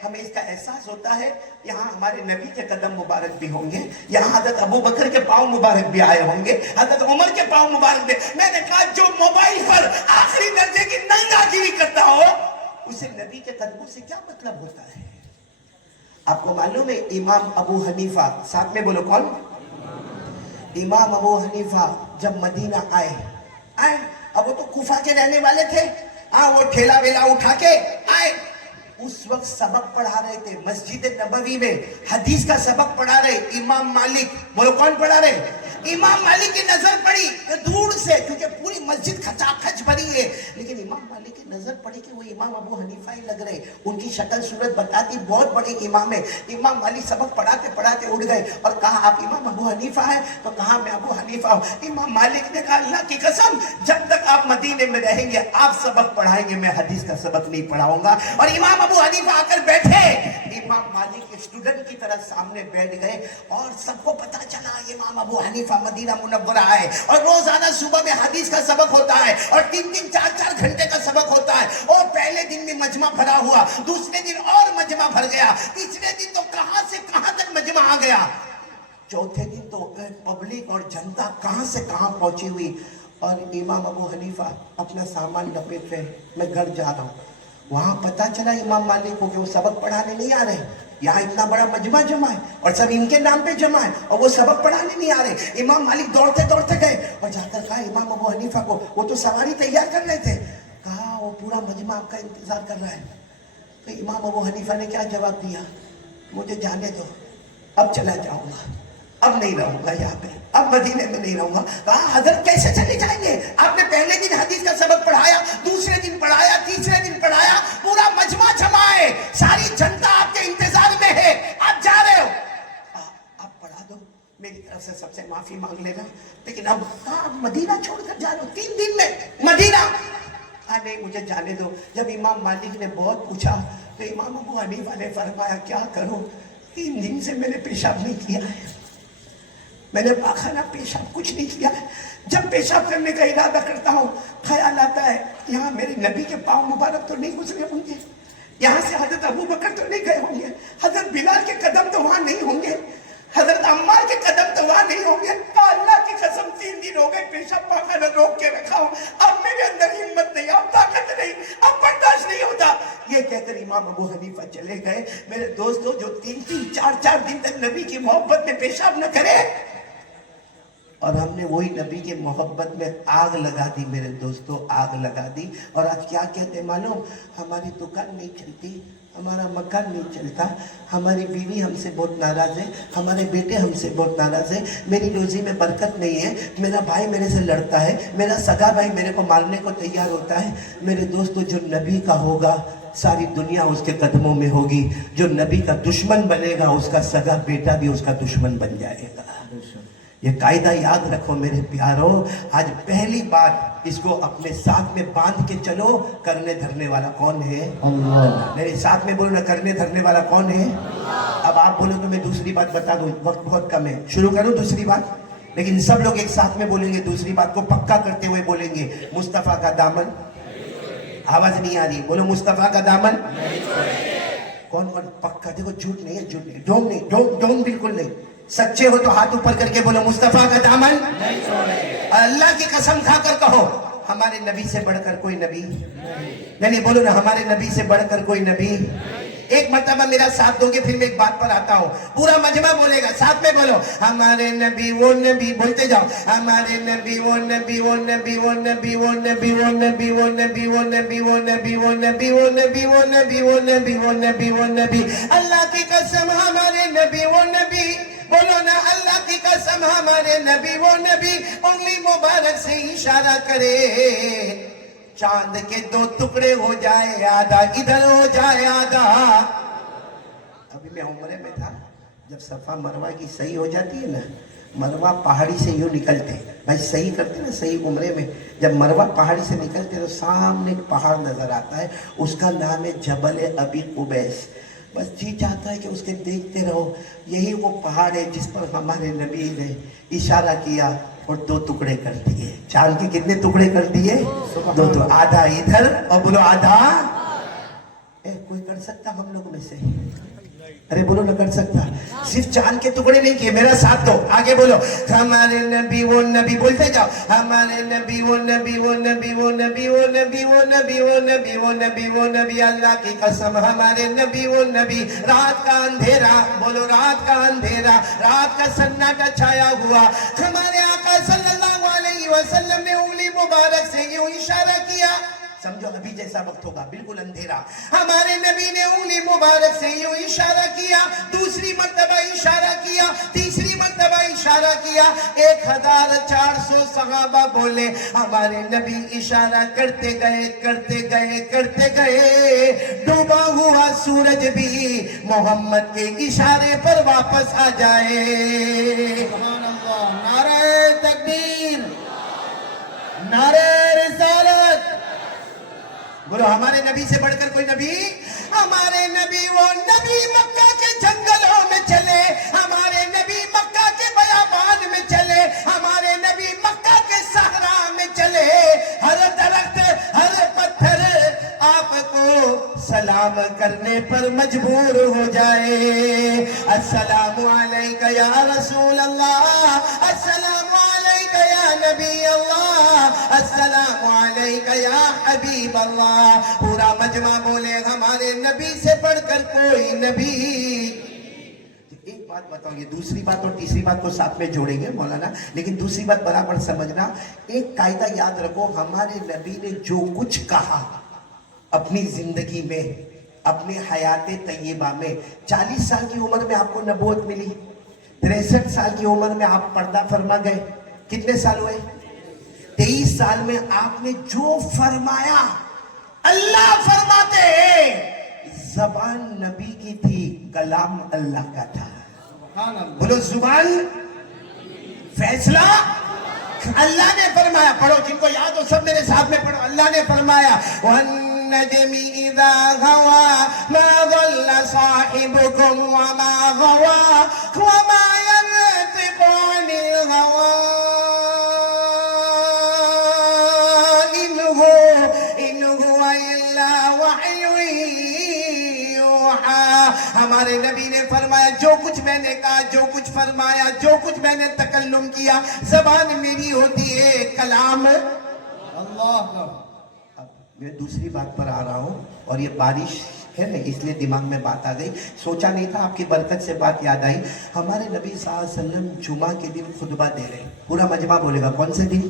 ہمیں اس کا احساس ہوتا ہے یہاں ہمارے نبی کے قدم مبارک بھی ہوں گے, یہاں حضرت ابو بکر کے پاؤں مبارک بھی آئے ہوں گے, حضرت عمر کے پاؤں مبارک بھی. میں نے کہا جو موبائل پر آخری درجے کی ننگا گیری کرتا ہو اسے نبی کے قدموں سے کیا مطلب ہوتا ہے؟ آپ کو معلوم ہے امام ابو حنیفہ, ساتھ میں بولو کون؟ امام ابو حنیفہ جب مدینہ آئے, اب وہ تو کوفہ کے رہنے والے تھے, وہ ٹھیلا ویلا اٹھا کے آئے. اس وقت سبق پڑھا رہے تھے مسجد نبوی میں, حدیث کا سبق پڑھا رہے امام مالک. بولو کون پڑھا رہے؟ امام مالک کی نظر پڑی دور سے, کیونکہ پوری مسجد کھچا کھچ بھری ہے, لیکن امام مالک کی نظر پڑی کہ وہ امام ابو حنیفہ ہی لگ رہے. ان کی شکل صورت بتاتی بہت بڑے امام ہے. امام مالک سبق پڑھاتے پڑھاتے اٹھ گئے اور کہا آپ امام ابو حنیفہ ہیں؟ تو کہا میں ابو حنیفہ ہوں. امام مالک نے کہا اللہ کی قسم جب تک آپ مدینے میں رہیں گے آپ سبق پڑھائیں گے, میں حدیث کا سبق نہیں پڑھاؤں گا. اور امام ابو حنیفہ آ کر بیٹھے, امام مالک اسٹوڈنٹ کی طرح سامنے بیٹھ گئے, اور سب کو پتا چلا امام ابو حنیفہ مدینہ منورہ آئے, اور روزانہ صبح میں حدیث کا سبق ہوتا ہے, اور 3-3 4-4 گھنٹے کا سبق ہوتا ہے. اور پہلے دن میں مجمع بھرا ہوا, دوسرے دن اور مجمع بھر گیا, تیسرے دن تو کہاں سے کہاں تک مجمع آ گیا, چوتھے دن تو پبلک اور جنتا کہاں سے کہاں پہنچی ہوئی. اور امام ابو حنیفہ اپنا سامان لپیٹ رہے, میں گھر جا رہا ہوں. وہاں پتا چلا امام مالک کو کہ وہ سبق پڑھانے نہیں آ رہے, یہاں اتنا بڑا مجمع جمع ہے اور سب ان کے نام پہ جمع ہے, اور وہ سبق پڑھانے نہیں آ رہے. امام مالک دوڑتے دوڑتے گئے اور جا کر کہا امام ابو حنیفہ کو, وہ تو سواری تیار کر رہے تھے, کہا وہ پورا مجمع آپ کا انتظار کر رہا ہے. تو امام ابو حنیفہ نے کیا جواب دیا, مجھے جانے دو, اب چلا جاؤں گا, اب نہیں رہوں گا یہاں پہ, اب مدینے میں نہیں رہوں گا. کہا حضرت کیسے چلے جائیں گے, آپ نے پہلے دن حدیث کا سبق پڑھایا, دوسرے دن پڑھایا, تیسرے دن پڑھایا, پورا مجمع جمع ہے, ساری جنتا آپ کے انتظار میں ہے, آپ جا رہے ہو, آپ پڑھا دو, میری طرف طرف سے سب سے معافی مانگ لینا، لیکن اب آپ مدینہ چھوڑ کر جا رہے ہو 3 دن میں مدینہ. نہیں مجھے جانے دو. جب امام مالک نے بہت پوچھا تو امام ابو حنیفہ نے فرمایا کیا کروں، 3 دن سے میں نے پیشاب نہیں کیا ہے، میں نے پاخانہ پیشاب کچھ نہیں کیا ہے. جب پیشاب کرنے کا ارادہ کرتا ہوں خیال آتا ہے یہاں میرے نبی کے پاؤں مبارک تو نہیں گزرے ہوں گے، یہاں سے حضرت ابو بکر تو نہیں گئے ہوں گے، حضرت بلال کے قدم تو وہاں نہیں ہوں گے، حضرت عمار کے قدم تو وہاں نہیں ہوں گے. اللہ کی قسم 3 دن ہو گئے پیشاب پاخانہ روک کے رکھا ہوں، اب میرے اندر ہمت نہیں، اب طاقت نہیں، اب برداشت نہیں ہوتا. یہ کہہ کر امام ابو حنیفہ چلے گئے. میرے دوستو جو 3-3 4-4 دن تک نبی کی محبت میں پیشاب نہ کرے، اور ہم نے وہی نبی کے محبت میں آگ لگا دی. میرے دوستو آگ لگا دی. اور آج کیا کہتے معلوم، ہماری دکان نہیں چلتی، ہمارا مکان نہیں چلتا، ہماری بیوی ہم سے بہت ناراض ہے، ہمارے بیٹے ہم سے بہت ناراض ہے، میری روزی میں برکت نہیں ہے، میرا بھائی میرے سے لڑتا ہے، میرا سگا بھائی میرے کو مارنے کو تیار ہوتا ہے. میرے دوستو جو نبی کا ہوگا ساری دنیا اس کے قدموں میں ہوگی، جو نبی کا دشمن بنے گا اس کا سگا بیٹا بھی اس کا دشمن بن جائے گا. یہ قاعدہ یاد رکھو میرے پیارو. آج پہلی بار اس کو اپنے ساتھ میں باندھ کے چلو. کرنے دھرنے والا کون ہے؟ اللہ. میرے ساتھ میں بولو نا، کرنے دھرنے والا کون ہے؟ اب آپ بولو تو میں دوسری بات بتا دوں، وقت بہت کم ہے، شروع کروں دوسری بات. لیکن سب لوگ ایک ساتھ میں بولیں گے، دوسری بات کو پکا کرتے ہوئے بولیں گے، مصطفیٰ کا دامن. آواز نہیں آ رہی، بولو مصطفیٰ کا دامن. کون کون پکا؟ دیکھو جھوٹ نہیں ہے، جھوٹ نہیں، ڈھونگ نہیں، ڈھونگ بالکل نہیں. سچے ہو تو ہاتھ اوپر کر کے بولو مصطفیٰ کا دامن نہیں چھوڑے. اللہ کی قسم کھا کر کہو ہمارے نبی سے بڑھ کر کوئی نبی نہیں. بولو نا، ہمارے نبی سے بڑھ کر کوئی نبی. ایک مرتبہ میرا ساتھ دو گے پھر میں ایک بات پر آتا ہوں. پورا مجمع بولے گا، ساتھ میں بولو ہمارے نبی وہ نبی. بولتے جاؤ ہمارے نبی وہ نبی وہ نبی وہ نبی وہ نبی وہ نبی وہ نبی وہ نبی وہ نبی وہ نبی وہ نبی وہ نبی وہ نبی وہ نبی وہ نبی. اللہ کی قسم ہمارے نبی وہ نبی. بولو نا اللہ کی قسم ہمارے نبی وہ نبی. انگلی مبارک سے اشارہ کرے، چاند کے 2 ٹکڑے ہو جائے، آدھا ادھر ہو جائے آدھا. ابھی میں عمرے میں تھا، جب صفا مروہ کی صحیح ہو جاتی ہے نا، مروہ پہاڑی سے یوں نکلتے، بھائی صحیح کرتے نا صحیح عمرے میں، جب مروہ پہاڑی سے نکلتے تو سامنے ایک پہاڑ نظر آتا ہے، اس کا نام ہے جبل ابی قبیس. بس جی چاہتا ہے کہ اس کے دیکھتے رہو. یہی وہ پہاڑ ہے جس پر ہمارے نبی نے اشارہ کیا اور 2 ٹکڑے کر دیے. چاند کے کتنے ٹکڑے کر دیے؟ 2. تو آدھا ادھر اور بولو آدھا. کوئی کر سکتا ہم لوگ میں سے؟ ارے بولو نہ کر سکتا. صرف چاند کے ٹکڑے نہیں کیے، میرا ساتھ دو، آگے بولو ہمارے نبی وہ نبی. بولتے جاؤ ہمارے نبی وہ نبی وہ نبی وہ نبی وہ نبی وہ نبی وہ نبی وہ نبی وہ نبی. اللہ کی قسم ہمارے نبی وہ نبی. رات کا اندھیرا، بولو رات کا اندھیرا، رات کا سناٹا چھایا ہوا، ہمارے آقا صلی اللہ علیہ وسلم نے انگلی مبارک سے یوں اشارہ کیا. سمجھو ابھی جیسا وقت ہوگا بالکل اندھیرا. ہمارے نبی نے انگلی مبارک سے یوں اشارہ کیا، دوسری مرتبہ اشارہ کیا، تیسری مرتبہ اشارہ کیا. 1400 صحابہ بولے. ہمارے نبی اشارہ کرتے گئے کرتے گئے کرتے گئے. ڈوبا ہوا سورج بھی محمد کے اشارے پر واپس آ جائے. سبحان اللہ. نعرہ تکبیر، نعرہ رسالت. بولو ہمارے نبی سے بڑھ کر کوئی نبی. ہمارے نبی وہ نبی مکہ کے جنگلوں میں چلے، ہمارے نبی مکہ کے بیابان میں چلے، ہمارے نبی مکہ کے صحرا میں چلے. ہر درخت ہر پتھر آپ کو سلام کرنے پر مجبور ہو جائے. السلام علیکہ یا رسول اللہ، السلام علیکہ یا نبی اللہ، السلام علیکہ یا حبیب اللہ. پورا مجمع بولے ہمارے نبی سے بڑھ کر کوئی نبی. ایک بات بتاؤ، یہ دوسری بات اور تیسری بات کو ساتھ میں جوڑیں گے مولانا، لیکن دوسری بات برابر سمجھنا. ایک قاعدہ یاد رکھو، ہمارے نبی نے جو کچھ کہا اپنی زندگی میں، اپنے حیات طیبہ میں، 40 سال کی عمر میں آپ کو نبوت ملی، 63 سال کی عمر میں آپ پردہ فرما گئے. کتنے سال ہوئے؟ 23 سال میں آپ نے جو فرمایا اللہ فرماتے ہیں. زبان نبی کی تھی، کلام اللہ کا تھا. بولو زبان फैसला अल्लाह ने फरमाया. पढ़ो, जिनको याद हो सब मेरे साथ में पढ़ो. अल्लाह ने फरमाया वन्नजमी इज़ा गवा मा ضل साहिबुकुम वमा गवा वमा यंतिqu अनिल हवा इन हुवा इल्ला वह्युन यूहा. हमारे नबी ने फरमाया जो कुछ मैंने कहा, जो कुछ फरमाया, जो कुछ मैंने तकल्लुम किया, ज़बान मेरी होती है, कलाम अल्लाह का. अब मैं दूसरी बात पर आ रहा हूँ, और ये बारिश है ना इसलिए दिमाग में बात आ गई. सोचा नहीं था, आपकी बरकत से बात याद आई. हमारे नबी सल्लल्लाहु अलैहि वसल्लम जुमा के दिन खुतबा दे रहे. पूरा मजमा बोलेगा कौन से दिन?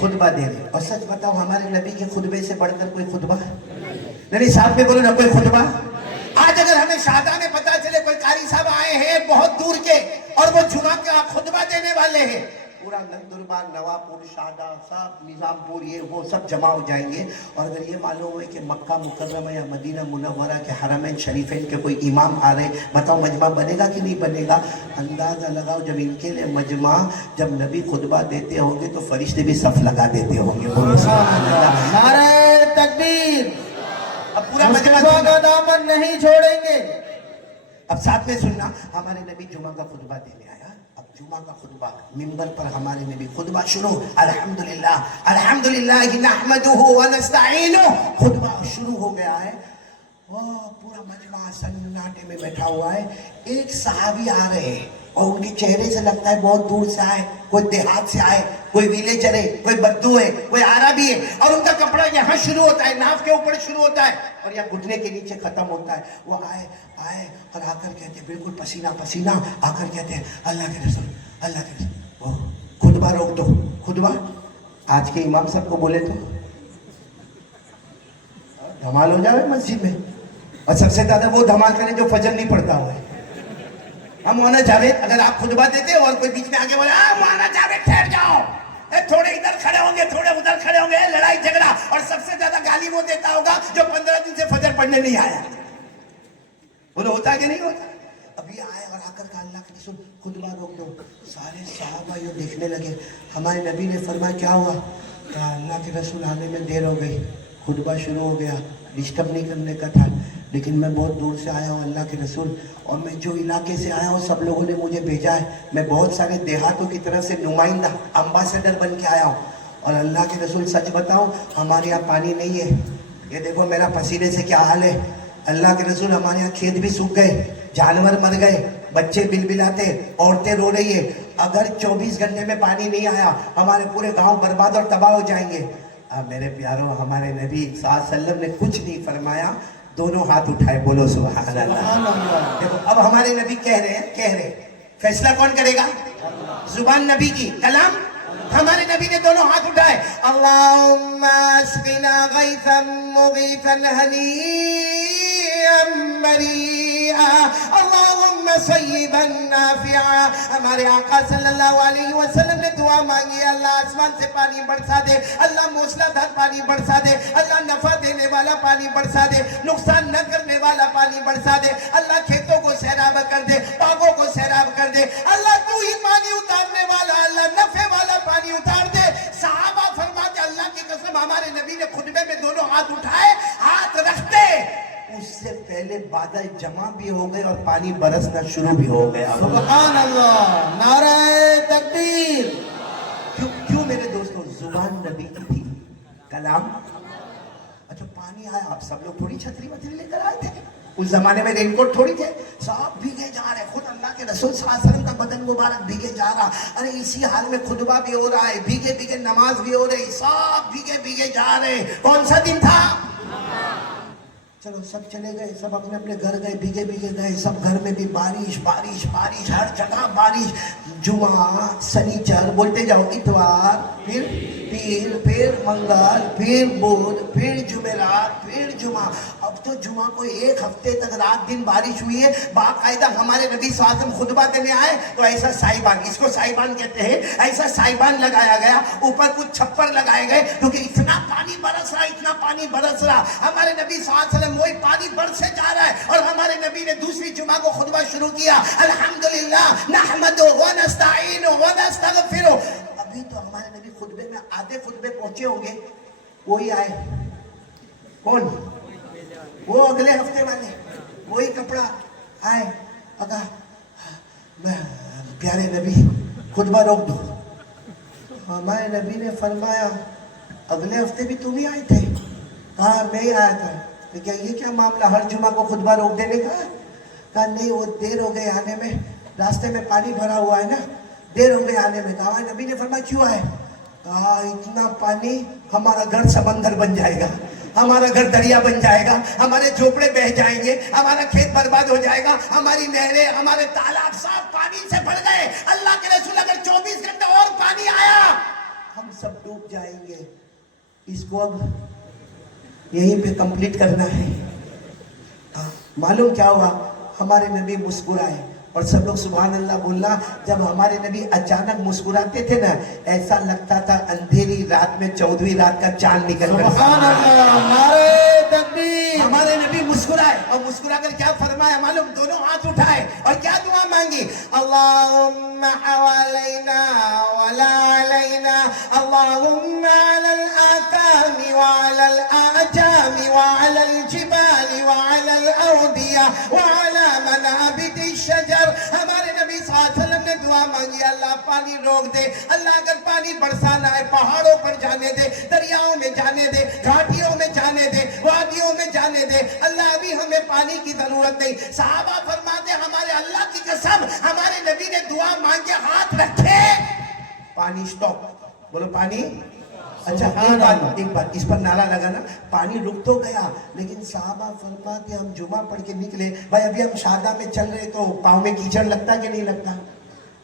खुतबा दे रहे. और सच बताओ, हमारे नबी के खुतबे से बढ़कर कोई खुतबा नहीं. साथ में बोलो ना, कोई खुतबा. आज अगर हमें शादा में पता चले कोई कारी साहब आए हैं बहुत दूर के और वो जुमा का खुतबा देने वाले हैं, पूरा नंदुरबार, नवापुर, शादा, सब निजामपुर, ये वो सब जमा हो जाएंगे. और अगर ये मालूम हो कि मक्का मुकर्रमा या मदीना मुनव्वरा के हरमैन शरीफैन के कोई इमाम आ रहे, बताओ मजमा बनेगा कि नहीं बनेगा? अंदाजा लगाओ, जब इनके लिए मजमा, जब नबी खुतबा देते होंगे तो फरिश्ते भी सफ लगा देते होंगे. नारे तकबीर. अब पूरा मजमा का दामन नहीं छोड़ेंगे. अब साथ में सुनना, हमारे नबी जुमा का खुतबा देने आया. अब जुमा का खुतबा मिंबर पर हमारे नबी खुतबा शुरू. अल्हम्दुलिल्लाह अल्हम्दुलिल्लाह नहमदुहु व नस्तईनुहु. खुतबा शुरू हो गया है. पूरा मजमा सन्नाटे में बैठा हुआ है. एक सहाबी आ रहे हैं और उनके चेहरे से लगता है बहुत दूर से आए, कोई देहात से आए, कोई विलेजर है, कोई बद्दू है, कोई आरबी है. और उनका कपड़ा यहाँ शुरू होता है, नाफ के ऊपर शुरू होता है और यहाँ घुटने के नीचे खत्म होता है. वो आए और आकर कहते हैं, बिल्कुल पसीना पसीना आकर कहते हैं, अल्लाह के रसूल, अल्लाह के रसूल. वो खुतबा रोक दो. खुतबा आज के इमाम साहब को बोले तो धमाल हो जाए मस्जिद में. और सबसे ज्यादा वो धमाल करें जो फजर नहीं पढ़ता हुआ है. हम मौलाना जावेद, अगर आप खुतबा देते और कोई बीच में आके बोले मौलाना जावेद ठहर जाओ, थोड़े इधर खड़े होंगे, थोड़े उधर खड़े होंगे, लड़ाई झगड़ा. और सबसे ज्यादा गाली वो देता होगा जो 15 दिन से फजर पढ़ने नहीं आया. बोलो होता कि नहीं होता? अभी आए और आकर कहा, अल्लाह के रसूल खुतबा रोक दो. सारे सहाबा यूं देखने लगे. हमारे नबी ने फरमाया क्या हुआ? कहा अल्लाह के रसूल आने में देर हो गई, खुतबा शुरू हो गया, डिस्टर्ब नहीं करने का था, लेकिन मैं बहुत दूर से आया हूँ अल्लाह के रसूल, और मैं जो इलाके से आया हूँ सब लोगों ने मुझे भेजा है. मैं बहुत सारे देहातों की तरफ से नुमाइंदा अम्बासडर बन के आया हूँ. और अल्लाह के रसूल सच बताऊँ, हमारे यहाँ पानी नहीं है. ये देखो मेरा पसीने से क्या हाल है. अल्लाह के रसूल हमारे यहाँ खेत भी सूख गए, जानवर मर गए, बच्चे बिलबिलाते, औरतें रो रही है. अगर 24 घंटे में पानी नहीं आया हमारे पूरे गाँव बर्बाद और तबाह हो जाएंगे. अब मेरे प्यारों, हमारे नबी सल्लल्लाहु अलैहि वसल्लम ने कुछ नहीं फरमाया, दोनों हाथ उठाए, बोलो सुभान अल्लाह. देखो अब हमारे नबी कह रहे हैं, फैसला कौन करेगा? जुबान नबी की, कलाम. हमारे नबी ने दोनों हाथ उठाए. अल्लाहुम्मा अस्किना गैसन मुगीसन हनीअम मरीआ अल्लाहुम्मा सय्यिबन नाफिआ. हमारे आका सल्लल्लाहु अलैहि वसल्लम ने दुआ मांगी, अल्लाह आसमान से पानी बरसा दे, अल्लाह मूसलाधार पानी बरसा दे, अल्लाह नफा देने वाला पानी बरसा दे, नुकसान न करने वाला पानी बरसा दे, अल्लाह खेतों को सैराब कर दे, बागों को सैराब कर दे. अल्लाह तू ही पानी उतारने वाला, अल्लाह नफे वाला पानी उतार दे. सहाबा फरमाते, अल्लाह की कसम हमारे नबी ने खुतबे में दोनों हाथ उठाए, हाथ रखते उससे पहले बादल जमा भी हो गए और पानी बरसना शुरू भी हो गया. सुभान अल्लाह, नारे तकबीर. क्यों मेरे दोस्तों? जुबान नबी की थी, कलाम. अच्छा पानी आया, आप सब लोग थोड़ी छतरी वतरी लेकर आए थे. उस जमाने में रेनकोट थोड़ी थे. सब भीगे जा रहे. खुद अल्लाह के रसूल सल्लल्लाहु अलैहि वसल्लम का बदन मुबारक भीगे जा रहा. अरे इसी हाल में खुतबा भी हो रहा है, भीगे भीगे नमाज भी हो रही, सब भीगे भीगे जा रहे. कौन सा दिन था? चलो सब चले गए, सब अपने अपने घर गए, भीगे भीगे गए. सब घर में भी बारिश बारिश बारिश, हर जगह बारिश. जुमा, शनिचर, बोलते जाओ, इतवार, फिर पीर, फिर मंगल, फिर बुध, फिर जुमेरात, फिर जुमा. اب تو جمعہ کو ایک ہفتے تک رات دن بارش ہوئی ہے، باقاعدہ ہمارے نبی صلی اللہ علیہ وسلم خطبہ دینے آئے تو ایسا سائبان، اس کو سائبان کہتے ہیں، ایسا سائبان لگایا گیا، اوپر کچھ چھپر لگائے گئے کیونکہ اتنا پانی برس رہا، اتنا پانی برس رہا، ہمارے نبی صلی اللہ علیہ وسلم وہی پانی برسے جا رہا ہے اور ہمارے نبی نے دوسری جمعہ کو خطبہ شروع کیا، الحمدللہ نحمدہ ونستعینہ ونستغفرہ۔ ابھی تو ہمارے نبی خطبے میں آدھے خطبے پہنچے ہوں گے، وہی آئے، کون؟ وہ اگلے ہفتے والے، وہی کپڑا آئے، کہا پیارے نبی خطبہ روک دو۔ ہمارے نبی نے فرمایا اگلے ہفتے بھی تم ہی آئے تھے؟ کہا میں ہی آیا تھا۔ تو کیا یہ کیا معاملہ، ہر جمعہ کو خطبہ روک دینے کا؟ کہا نہیں، وہ دیر ہو گئے آنے میں، راستے میں پانی بھرا ہوا ہے نا، دیر ہو گئے آنے میں۔ کہا نبی نے فرمایا کیوں آئے؟ کہا اتنا پانی ہمارا گھر سمندر بن جائے گا، ہمارا گھر دریا بن جائے گا، ہمارے جھوپڑے بہ جائیں گے، ہمارا کھیت برباد ہو جائے گا، ہماری نہریں، ہمارے تالاب صاف پانی سے بھر گئے۔ اللہ کے رسول اگر 24 گھنٹے اور پانی آیا ہم سب ڈوب جائیں گے۔ اس کو اب یہیں پہ کمپلیٹ کرنا ہے۔ معلوم کیا ہوا؟ ہمارے نبی مسکرائے اور سب لوگ سبحان اللہ بولنا۔ جب ہمارے نبی اچانک مسکراتے تھے نا، ایسا لگتا تھا اندھیری رات میں 14ویں رات کا چاند نکل کر۔ سبحان اللہ، نعرہ تکبیر۔ ہمارے نبی مسکرائے اور مسکرا کر کیا فرمایا معلوم؟ دونوں ہاتھ اٹھائے اور کیا دعا مانگی؟ اللہم حوالینا ولا علینا، اللہم علی الآکام وعلی الآجام وعلی الجبال وعلی الأودیہ وعلی منابت الشجر۔ ہمارے نبی صلی اللہ علیہ وسلم نے دعا مانگی، اللہ پانی روک دے، اللہ اگر پانی برسانا ہے پہاڑوں پر جانے دے، دریاؤں میں جانے دے، گھاٹیوں میں جانے دے، وادیوں میں جانے دے، اللہ ابھی ہمیں پانی کی ضرورت نہیں۔ صحابہ فرماتے ہمارے اللہ کی قسم ہمارے نبی نے دعا مانگ کے ہاتھ رکھے، پانی سٹاپ، بولو پانی۔ اچھا ایک بات اس پر نعرہ لگانا، پانی رک تو گیا لیکن صحابہ فرماتے ہم جمعہ پڑھ کے نکلے، بھائی ابھی ہم شارجہ میں چل رہے تو پاؤں میں کیچڑ لگتا کہ نہیں لگتا؟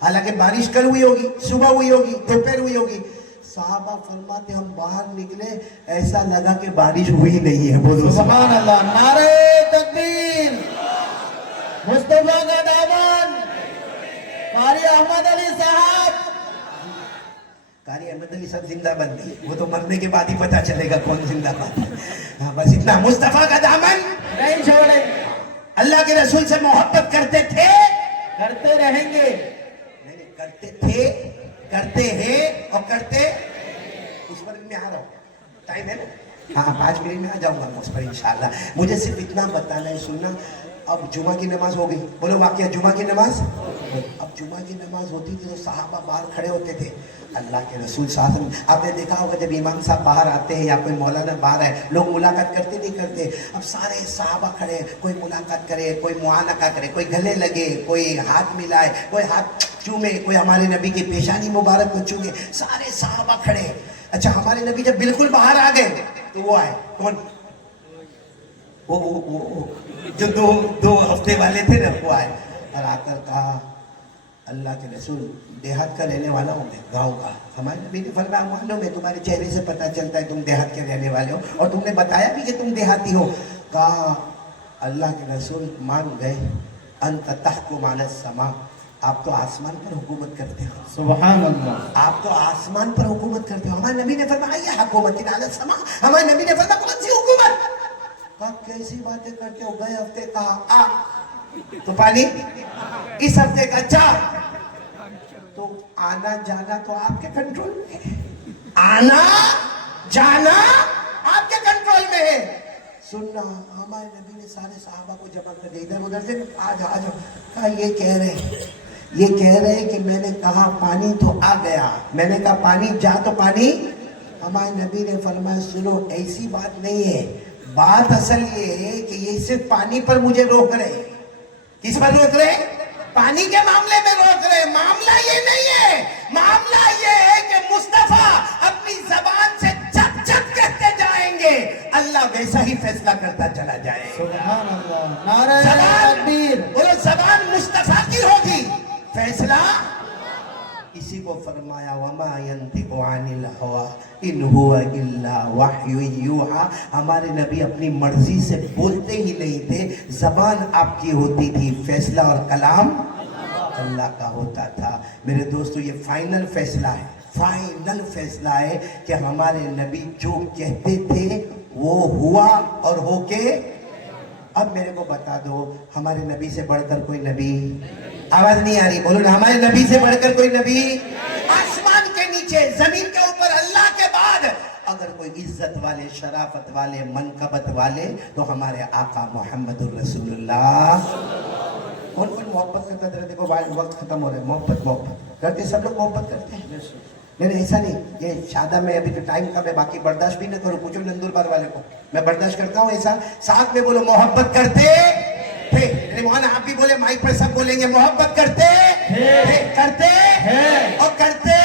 حالانکہ بارش کل ہوئی ہوگی، صبح ہوئی ہوگی، دوپہر ہوئی ہوگی۔ صحابہ فرماتے ہم باہر نکلے ایسا لگا کہ بارش ہوئی نہیں ہے۔ بولو سبحان اللہ، نعرہ تکبیر۔ مصطفیٰ کا دامن، قاری احمد علی صاحب۔ قاری احمد علی صاحب زندہ بن گئی، وہ تو مرنے کے بعد ہی پتا چلے گا کون زندہ بن ہے۔ ہاں بس اتنا، مصطفیٰ کا دامن نہیں چھوڑیں، اللہ کے رسول سے محبت کرتے تھے، کرتے رہیں گے۔ نہیں کرتے تھے، کرتے ہیں اور کرتے۔ اس پر میں آ رہا ہوں، ٹائم ہے نا؟ ہاں 5 منٹ میں آ جاؤں گا اس پر انشاءاللہ۔ مجھے صرف اتنا بتانا ہے، سننا۔ اب جمعہ کی نماز ہو گئی، بولو واقعہ جمعہ کی نماز۔ اب جمعہ کی نماز ہوتی تھی تو صحابہ باہر کھڑے ہوتے تھے، اللہ کے رسول صلی اللہ علیہ وسلم۔ آپ نے دیکھا ہوگا جب امام صاحب باہر آتے ہیں یا کوئی مولانا باہر ہے، لوگ ملاقات کرتے نہیں کرتے؟ اب سارے صحابہ کھڑے، کوئی ملاقات کرے، کوئی معانقہ کرے، کوئی گلے لگے، کوئی ہاتھ ملائے، کوئی ہاتھ چومے، کوئی ہمارے نبی کی پیشانی مبارک کو چومے، سارے صحابہ کھڑے۔ اچھا ہمارے نبی جب بالکل باہر آ گئے تو وہ آئے، کون؟ وہ جو دو ہفتے والے تھے نا، وہ آئے اور آ کر کہا اللہ کے رسول دیہات کا رہنے والا ہوں میں، گاؤں کا۔ ہمارے نبی نے فرمایا معلوم ہے، تمہارے چہرے سے پتہ چلتا ہے تم دیہات کے رہنے والے ہو، اور تم نے بتایا بھی کہ تم دیہاتی ہو۔ کہا اللہ کے رسول مان گئے، انت تحکم علی السماء، آپ تو آسمان پر حکومت کرتے ہو۔ سبحان اللہ، آپ تو آسمان پر حکومت کرتے ہو۔ ہمارے نبی نے فرمایا یہ حکومت علی السماء، ہمارے نبی نے فرمایا کون سی حکومت؟ کہا کیسی باتیں کرتے ہو؟ گئے ہفتے کہا آ تو پانی، اس ہفتے کا جا تو آنا جانا تو آپ کے کنٹرول میں ہے، آنا جانا آپ کے کنٹرول میں ہے۔ سننا، ہمارے نبی نے سارے صحابہ کو جمع کر دیا، ادھر ادھر سے آ جاؤ۔ کہا یہ کہہ رہے کہ میں نے کہا پانی تو آ گیا، میں نے کہا پانی جا تو پانی۔ ہمارے نبی نے فرمایا سنو، ایسی بات نہیں ہے، بات اصل یہ ہے کہ یہ صرف پانی پر مجھے روک رہے۔ کس پر روک رہے؟ پانی کے معاملے میں روک رہے۔ معاملہ یہ نہیں ہے، معاملہ یہ ہے کہ مصطفیٰ اپنی زبان سے چک چک کہتے جائیں گے، اللہ ویسا ہی فیصلہ کرتا چلا جائے۔ سبحان اللہ، نعرہ زبان، تکبیر۔ بولو زبان مصطفیٰ کی ہوگی، فیصلہ اسی کو को फरमाया वमा यंतिकु अनिल हवा इन हुवा इल्ला वह्यु यूहा। हमारे नबी अपनी मर्जी से बोलते ही नहीं थे, जबान आपकी होती थी, फैसला और कलाम अल्लाह का होता था। मेरे दोस्तों, ये फाइनल फैसला है, फाइनल फैसला है कि हमारे नबी जो कहते थे वो हुआ और होके। अब मेरे को बता दो, हमारे नबी से बढ़कर कोई नबी? आवाज नहीं आ रही, बोलो ना, हमारे नबी से बढ़कर कोई नबी? आसमान के नीचे, जमीन के ऊपर, अल्लाह के बाद अगर कोई इज्जत वाले, शराफत वाले, मनकबत वाले तो हमारे आका मोहम्मदुर रसूलुल्लाह। कौन कौन मोहब्बत करता है? देखो भाई, वक्त खत्म हो रहा है। मोहब्बत मोहब्बत करते, सब लोग मोहब्बत करते हैं। नहीं, ऐसा नहीं, ये शादा में अभी तो टाइम कम है, बाकी बर्दाश्त भी न करो। पूछो नंदुरबार वाले को, मैं बर्दाश्त करता हूँ ऐसा? साथ में बोलो, मोहब्बत करते थे। मौलाना आप भी बोले, माइक पर सब बोलेंगे, मोहब्बत करते थे, करते और करते।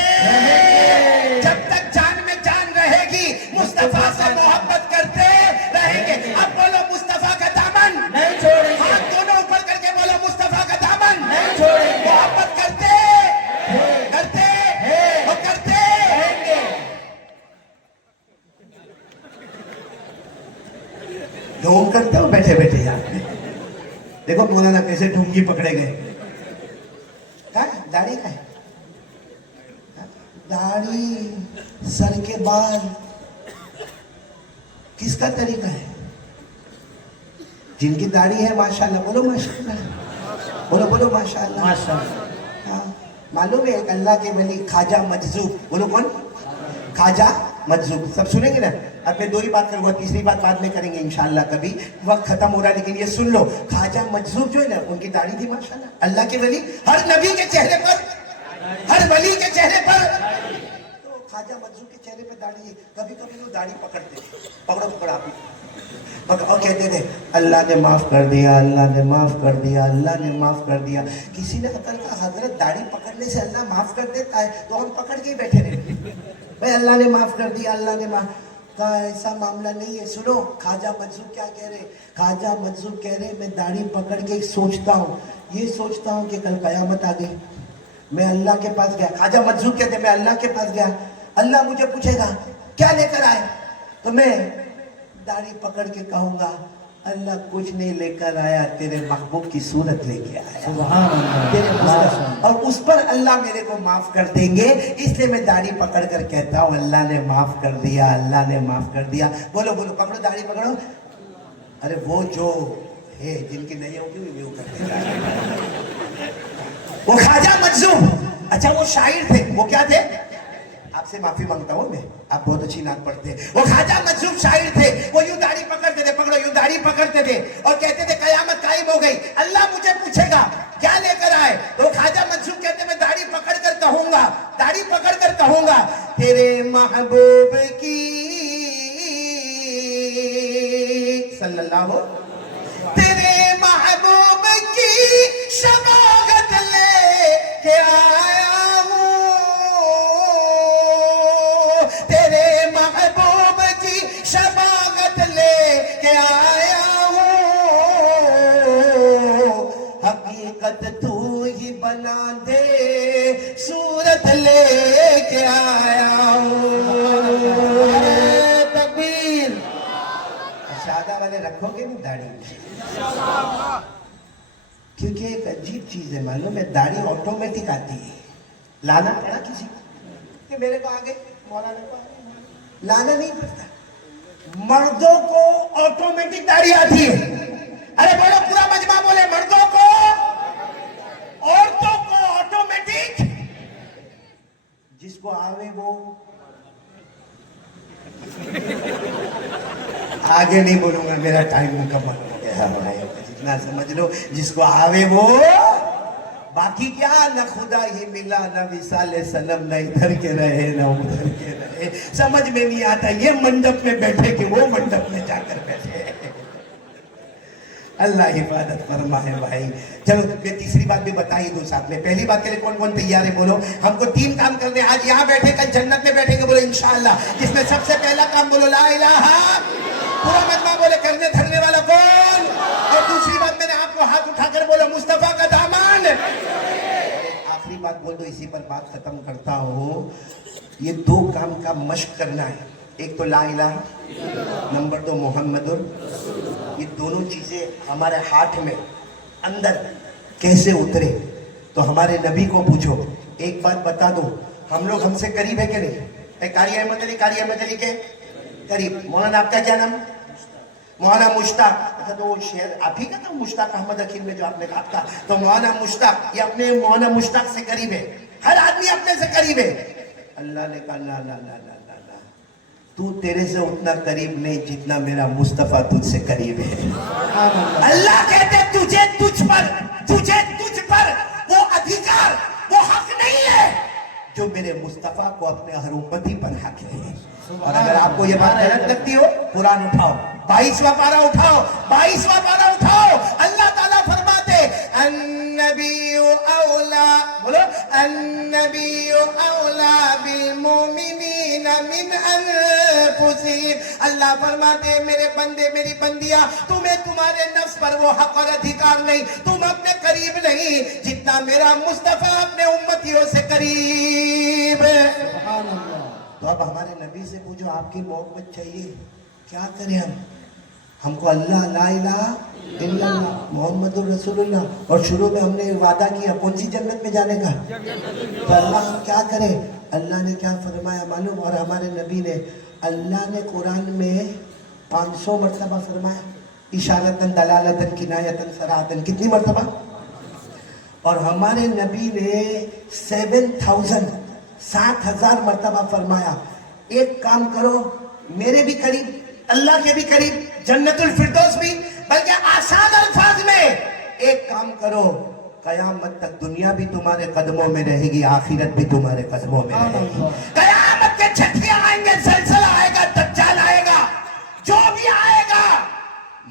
जब तक जान में जान रहेगी, मुस्तफा से मोहब्बत करते रहेंगे। अब बोलो, मुस्तफा का दामन नहीं छोड़ेंगे। हाथ दोनों ऊपर करके बोलो, मुस्तफा का दामन नहीं छोड़ेंगे। मोहब्बत करते करते और करते रहेंगे। ढोंग करते हो बैठे बैठे यार। देखो मौलाना कैसे ढोंगी पकड़े गए। दाढ़ी का है, दाढ़ी, सर के बाल, किसका तरीका है? जिनकी दाढ़ी है माशाल्लाह, बोलो माशाल्लाह, बोलो बोलो माशाल्लाह, माशाल्लाह। हाँ, मालूम है एक अल्लाह के वली ख्वाजा मजजूब, बोलो कौन? ख्वाजा मजजूब। सब सुनेंगे ना? अब मैं दो ही बात करूंगा, तीसरी बात बाद में करेंगे इंशाल्लाह कभी, वक्त खत्म हो रहा है। लेकिन ये सुन लो, ख्वाजा मजजूब जो है ना, उनकी दाढ़ी थी माशाल्लाह। अल्लाह के वली, हर नबी के चेहरे पर, हर वली के चेहरे पर, तो ख्वाजा मजजूब के चेहरे पर दाढ़ी है। कभी कभी वो दाढ़ी पकड़ते, पकड़ो पकड़ो आप और कहते थे, अल्लाह ने माफ कर दिया, अल्लाह ने माफ कर दिया, अल्लाह ने माफ कर दिया। किसी ने अकल का, हजरत दाढ़ी पकड़ने से अल्लाह माफ कर देता है, तो हम पकड़ के ही बैठे रहे भाई, अल्लाह ने माफ कर दिया, अल्लाह ने माफ का। ऐसा मामला नहीं है। सुनो, ख्वाजा मजजूब क्या कह रहे? ख्वाजा मजजूब कह रहे, मैं दाढ़ी पकड़ के सोचता हूँ, ये सोचता हूँ कि कल कयामत आ गई, मैं अल्लाह के पास गया। ख्वाजा मजजूब कहते, मैं अल्लाह के पास गया, अल्लाह मुझे पूछेगा क्या लेकर आए, तो मैं दाढ़ी पकड़ के कहूंगा, अल्लाह कुछ नहीं लेकर आया, तेरे महबूब की सूरत लेके आया, सुभान अल्लाह, तेरे मुस्तफा। और उस पर अल्लाह मेरे को माफ कर देंगे, इसलिए मैं दाढ़ी पकड़ कर कहता हूँ, अल्लाह ने माफ कर दिया, अल्लाह ने माफ कर दिया। बोलो बोलो, पकड़ो दाढ़ी पकड़ो। अरे वो जो है, जिनकी नहीं होगी वो करते, वो ख्वाजा मजजूब। अच्छा, वो शायर थे, वो क्या थे? आपसे माफी मांगता हूँ मैं, आप बहुत अच्छी नात पढ़ते हैं। वो ख्वाजा मजजूब शायर थे। वो यूं दाढ़ी पकड़ते थे, पकड़ो, यूं दाढ़ी पकड़ते थे और कहते थे कयामत कायम हो गई, अल्लाह मुझे पूछेगा क्या लेकर आए। तो ख्वाजा मजजूब कहते, मैं दाढ़ी पकड़ कर कहूंगा, दाढ़ी पकड़ कर कहूंगा, तेरे महबूब की सल्लल्लाहु, तेरे महबूब की शफाअत लेके आया हूँ, तेरे महबूब की शफाअत लेके आया हूँ, हकीकत तू ही बना दे, सूरत लेके आया हूँ। तकबीर। शादा वाले रखोगे ना दाढ़ी, क्योंकि एक अजीब चीज है, मालूम है, दाढ़ी ऑटोमेटिक आती है। लाना पड़ा किसी को कि मेरे को आगे, मौलाना को आगे, लाना नहीं पड़ता। मर्दों को ऑटोमेटिक दाढ़ी आती है। अरे बोलो, पूरा मजमा बोले, मर्दों को, औरतों को ऑटोमेटिक। जिसको आवे वो आगे नहीं बोलूंगा, मेरा टाइम मुकम्मल हो गया भाई, जितना समझ लो, जिसको आवे वो। बाकी क्या, न खुदा ही मिला, न विसाले सनम, न इधर के रहे न उधर के रहे, समझ में नहीं आता ये मंडप में बैठे कि वो मंडप में जाकर बैठे। अल्लाह हिफाजत फरमाए भाई। चलो मैं तीसरी बात भी बता ही दूं साथ में। पहली बात के लिए कौन कौन तैयार है बोलो? हमको 3 काम करने, आज यहाँ बैठे, कल जन्नत में बैठेंगे, बोलो इंशाअल्लाह। जिसमें सबसे पहला काम बोलो ला इलाहा, पूरा मजमा बोले, करने धरने वाला कौन? और दूसरी बात मैंने आपको हाथ उठाकर बोलो, मुस्तफा का दामन। आखिरी बात बोल दो, इसी पर बात खत्म करता हूँ। ये दो काम का मश्क करना है, एक तो ला इलाहा, नंबर दो मोहम्मदुर। ये दोनों चीजें हमारे हाथ में अंदर कैसे उतरे, तो हमारे नबी को पूछो। एक बात बता दो, हम लोग हमसे करीब है कि नहीं? कारी अहमद अली के करीब। मौलाना आपका क्या नाम? मौलाना मुश्ताक। अच्छा, तो वो शेर आप ही का था, मुश्ताक अहमद अकील में जो आपने कहा था, तो मौलाना मुश्ताक, ये अपने मौलाना मुश्ताक से करीब है। हर आदमी अपने से करीब है। अल्लाह ने कहा ना ना ना ना ना ना, तू तेरे से उतना करीब नहीं जितना मेरा मुस्तफा तुझसे करीब है। अल्लाह कहते तुझे तुझ पर वो अधिकार, वो हक नहीं है जो मेरे मुस्तफा को अपने हर उम्मती पर हक है। और अगर आपको ये बात गलत लगती हो, कुरान उठाओ, 22वां पारा उठाओ, 22वां पारा उठाओ। अल्लाह ताला फरमाते अन्नबिय्यु औला, बोलो अन्नबिय्यु औला बिल मुमिनीना मिन अनफुसिहिम। अल्लाह फरमाते मेरे बंदे, मेरी बंदियां, तुम्हें तुम्हारे नफ्स पर वो हक और अधिकार नहीं, तुम अपने करीब नहीं जितना मेरा मुस्तफा अपने उम्मतियों से करीब है। तो अब हमारे नबी से पूछो, आपकी मोहब्बत चाहिए, क्या करें हम? हमको अल्लाह, ला इलाहा इल्लल्लाह मोहम्मदुर रसूलुल्लाह। और शुरू में हमने वादा किया कौन सी जन्नत में जाने का, तो अल्लाह हम क्या करें? अल्लाह ने क्या फरमाया मालूम? और हमारे नबी ने, अल्लाह ने कुरान में 500 मरतबा फरमाया, इशारतन, दलालतन, किनायतन, सराहतन। कितनी मरतबा? और हमारे नबी ने 7,000 मरतबा फरमाया, एक काम करो, मेरे भी करीब, अल्लाह के भी करीब, जन्नतुल फिरदौस भी, बल्कि आसान अल्फाज में एक काम करो, कयामत तक दुनिया भी तुम्हारे कदमों में रहेगी, आखिरत भी तुम्हारे कदमों में रहेगी। कयामत के छठियां आएंगे, जलजला आएगा, दज्जाल आएगा, जो भी आएगा,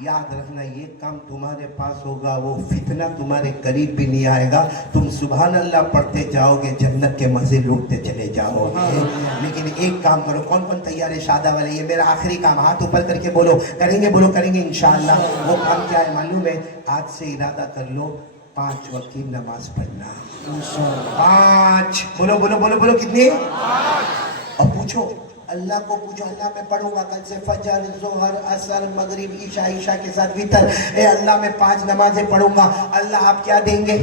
याद रखना ये काम तुम्हारे पास होगा, वो फितना तुम्हारे करीब भी नहीं आएगा। तुम सुभान अल्लाह पढ़ते जाओगे, जन्नत के मजे लूटते चले जाओगे। लेकिन एक काम करो, कौन कौन तैयार है शादा वाले? ये मेरा आखिरी काम, हाथ ऊपर करके बोलो, करेंगे, बोलो करेंगे इंशाअल्लाह। वो काम क्या है मालूम है? आज से इरादा कर लो 5 वक्त की नमाज पढ़ना। 5, बोलो बोलो बोलो बोलो, कितनी? और पूछो, अल्लाह को पूछो, अल्लाह मैं पढ़ूंगा कल से फजर, जोहर, असर, मगरिब, ईशा, ईशा के साथ वितर, ए अल्लाह मैं 5 नमाजें पढ़ूंगा, अल्लाह आप क्या देंगे?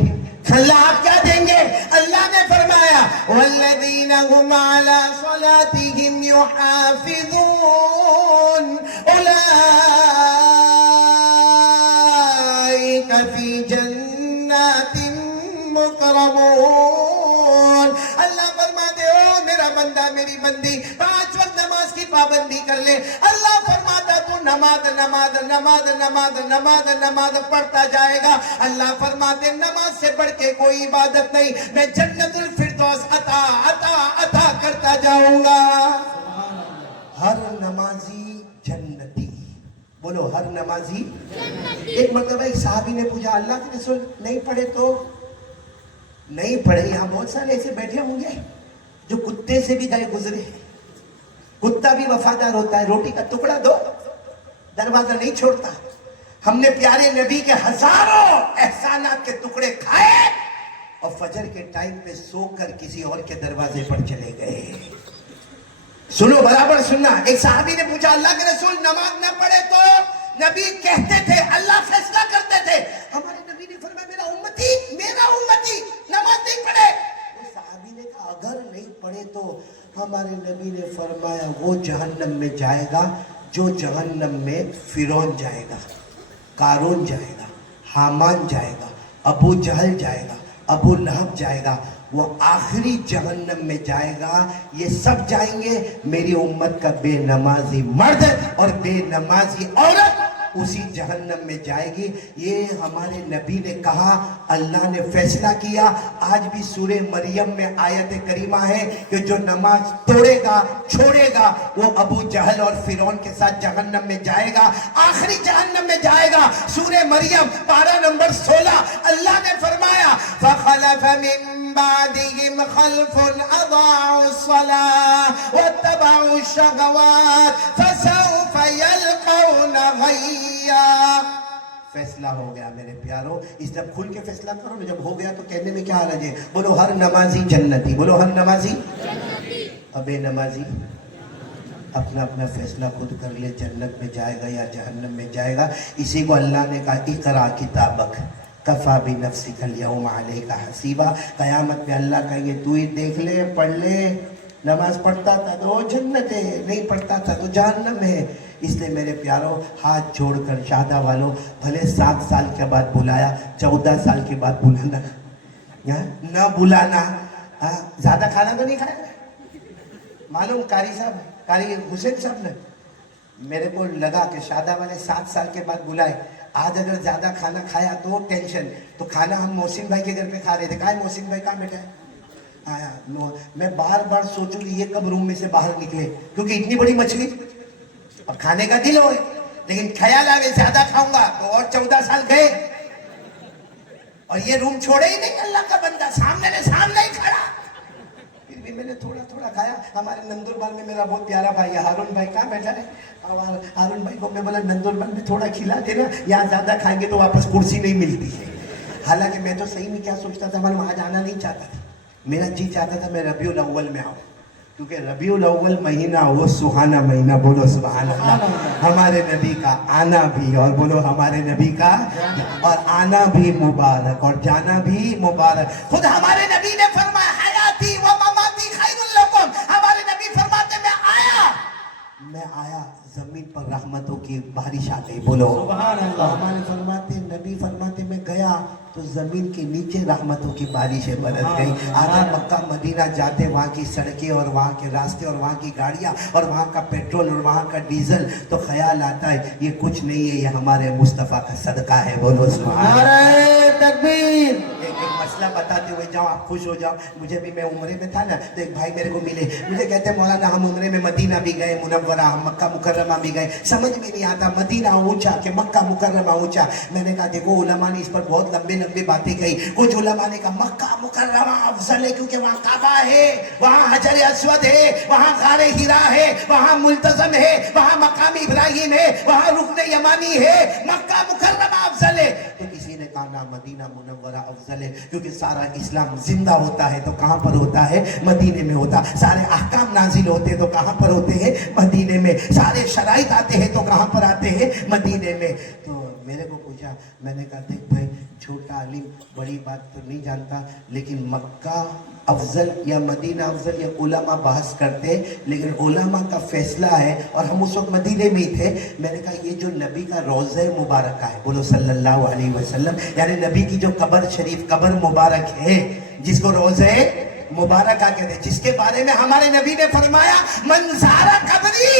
अल्लाह आप क्या देंगे? अल्लाह ने फरमाया वल्लज़ीना हुम अला सलातिहिम युहाफिज़ून उलाइका फी जन्नातिन मुकरमून। अल्लाह फरमाते हो मेरा बंदा, मेरी बंदी 5 वक्त नमाज की पाबंदी कर ले। अल्लाह फरमाता तू नमाज नमाज नमाज नमाज नमाज नमाज पढ़ता जाएगा। अल्लाह फरमाते नमाज से बढ़ के कोई इबादत नहीं, मैं जन्नतुल फिरदौस अता अता अता करता जाऊंगा। हर नमाजी जन्नती, बोलो हर नमाजी। एक मरतबा एक साहबी ने पूछा, अल्लाह के रसूल नहीं पढ़े तो? नहीं पढ़े, यहाँ बहुत सारे ऐसे बैठे होंगे जो कुत्ते से भी गए गुजरे। कुत्ता भी वफादार होता है, रोटी का टुकड़ा दो, दरवाजा नहीं छोड़ता। हमने प्यारे नबी के हजारों एहसानात के टुकड़े खाए और फजर के टाइम पे सोकर किसी और के दरवाजे पर चले गए। सुनो, बराबर सुनना। एक साहबी ने पूछा, अल्लाह के रसूल नमाज न पढ़े तो? नबी कहते थे, अल्लाह फैसला करते थे। हमारे नबी ने फरमाया मेरा उम्मती नमाज नहीं पढ़े। वो साहबी ने कहा अगर नहीं पढ़े तो? हमारे नबी ने फरमाया वो जहन्नम में जाएगा जो जहन्नम में फिरौन जाएगा, कारून जाएगा, हामान जाएगा, अबू जहल जाएगा, अबू लहब जाएगा, वो आखिरी जहन्नम में जाएगा। ये सब जाएंगे, मेरी उम्मत का बेनमाजी मर्द और बेनमाजी औरत उसी जहन्नम में जाएगी। ये हमारे नबी ने कहा, अल्लाह ने फैसला किया। आज भी सूरे मरियम में आयत करीमा है कि जो नमाज तोड़ेगा, छोड़ेगा, वो अबू जहल और फिरौन के साथ जहन्नम में जाएगा, आखिरी जहन्नम में जाएगा। सूरे मरियम पारा नंबर 16, अल्लाह ने फरमाया फखलफ मिन बादिहिम खल्फुन अदाउस्सलाह वत्तबउश्शहवात फसौफ यल्कौना गय्या। फैसला हो गया मेरे प्यारों। इस जब खुल के फैसला करो ना, जब हो गया तो कहने में क्या हर्ज है। बोलो हर नमाजी जन्नती, बोलो हर नमाजी। अबे नमाजी अपना अपना फैसला खुद कर ले, जन्नत में जाएगा या जहन्नम में जाएगा। इसी को अल्लाह ने कहा इकरा किताबक कफा भी नफ्सी कल यौम अलैका हसीबा। कयामत में अल्लाह कहेंगे तू ही देख ले, पढ़ ले, नमाज पढ़ता था तो जन्नत है, नहीं पढ़ता था तो जहन्नम है। इसलिए मेरे प्यारों हाथ जोड़कर शादा वालों, भले 7 साल के बाद बुलाया, 14 साल के बाद बुलाना, न बुलाना। ज्यादा खाना तो नहीं खाया मालूम। कारी साहब, कारी हुसैन साहब ने मेरे को लगा कि शादा वाले 7 साल के बाद बुलाए। आज अगर ज्यादा खाना खाया तो टेंशन। तो खाना हम मोहसिन भाई के घर पे खा रहे थे। कहा मोहसिन भाई कहाँ बैठा है? आया मैं बार बार सोचूं कि ये कब रूम में से बाहर निकले, क्योंकि इतनी बड़ी मछली और खाने का दिल हो, लेकिन ख्याल आवे ज्यादा खाऊंगा तो और 14 साल गए। और ये रूम छोड़े ही नहीं अल्लाह का बंदा, सामने ही खड़ा। फिर भी मैंने थोड़ा थोड़ा खाया। हमारे नंदुरबार में मेरा बहुत प्यारा भाई है हारून भाई, कहाँ बैठा है? और हारून भाई को मैं बोला नंदुरबार में थोड़ा खिला देना, यहाँ ज्यादा खाएंगे तो वापस कुर्सी नहीं मिलती है। हालांकि मैं तो सही में क्या सोचता था, मैं वहां जाना नहीं चाहता था। मेरा जी चाहता था मैं रबीउल अव्वल में आऊँ, क्योंकि रबीउल अव्वल महीना वो सुहाना महीना। बोलो सुभान अल्लाह। हमारे नबी का आना भी, और बोलो हमारे नबी का और आना भी मुबारक और जाना भी मुबारक। खुद हमारे नबी ने फरमाया हयाती व ममाती खैरुल लकुम। हमारे नबी फरमाते मैं आया जमीन पर रहमतों की बारिश आ गई। बोलो सुभान अल्लाह। हमारे फरमाते नबी फरमाते मैं गया तो जमीन के नीचे रहमतों की बारिशें बरस गई। आधा मक्का मदीना जाते वहाँ की सड़कें और वहाँ के रास्ते और वहाँ की गाड़ियाँ और वहाँ का पेट्रोल और वहाँ का डीजल, तो ख्याल आता है ये कुछ नहीं है, ये हमारे मुस्तफ़ा का सदका है। बोलो सुभान नारे तकबीर। एक मसला बताते हुए जाओ, आप खुश हो जाओ। मुझे भी, मैं उम्रे में था ना, तो एक भाई मेरे को मिले, मुझे कहते मौलाना हम उम्रे में मदीना भी गए, मुनव्वरा, हम मक्का मुकर्रमा भी गए, समझ में नहीं आता मदीना ऊंचा कि मक्का मुकर्रमा ऊंचा। मैंने कहा देखो उलमा ने इस पर बहुत लंबी लंबी बातें कही। कुछ उलमा ने कहा मक्का मुकर्रमा अफजल है क्योंकि वहाँ काबा है, वहाँ हजर अस्वद है, वहाँ गारे हिरा है, वहाँ मुल्तजम है, वहाँ मकाम इब्राहिम है, वहाँ रुकन यमानी है, मक्का मुकर्रमा अफजल है। तो किसी ने कहा ना मदीना मुनव्वरा अफजल है, क्योंकि सारा इस्लाम जिंदा होता है तो कहाँ पर होता है? मदीने में होता। सारे अहकाम नाजिल होते हैं तो कहाँ पर होते हैं? मदीने में। सारे शराइत आते हैं तो कहाँ पर आते हैं? मदीने में। तो मेरे को पूछा, मैंने कहा देख भाई छोटा आलिम बड़ी बात तो नहीं जानता, लेकिन मक्का अफजल या मदीना अफजल या उलमा बहस करते, लेकिन उलमा का फैसला है और हम उस वक्त मदीने में ही थे। मैंने कहा ये जो नबी का रोज़े मुबारक है, बोलो सल्लल्लाहु अलैहि वसल्लम, यानी नबी की जो कब्र शरीफ कब्र मुबारक है, जिसको रोज़े मुबारक कहते हैं, जिसके बारे में हमारे नबी ने फरमाया मन ज़ारा कब्री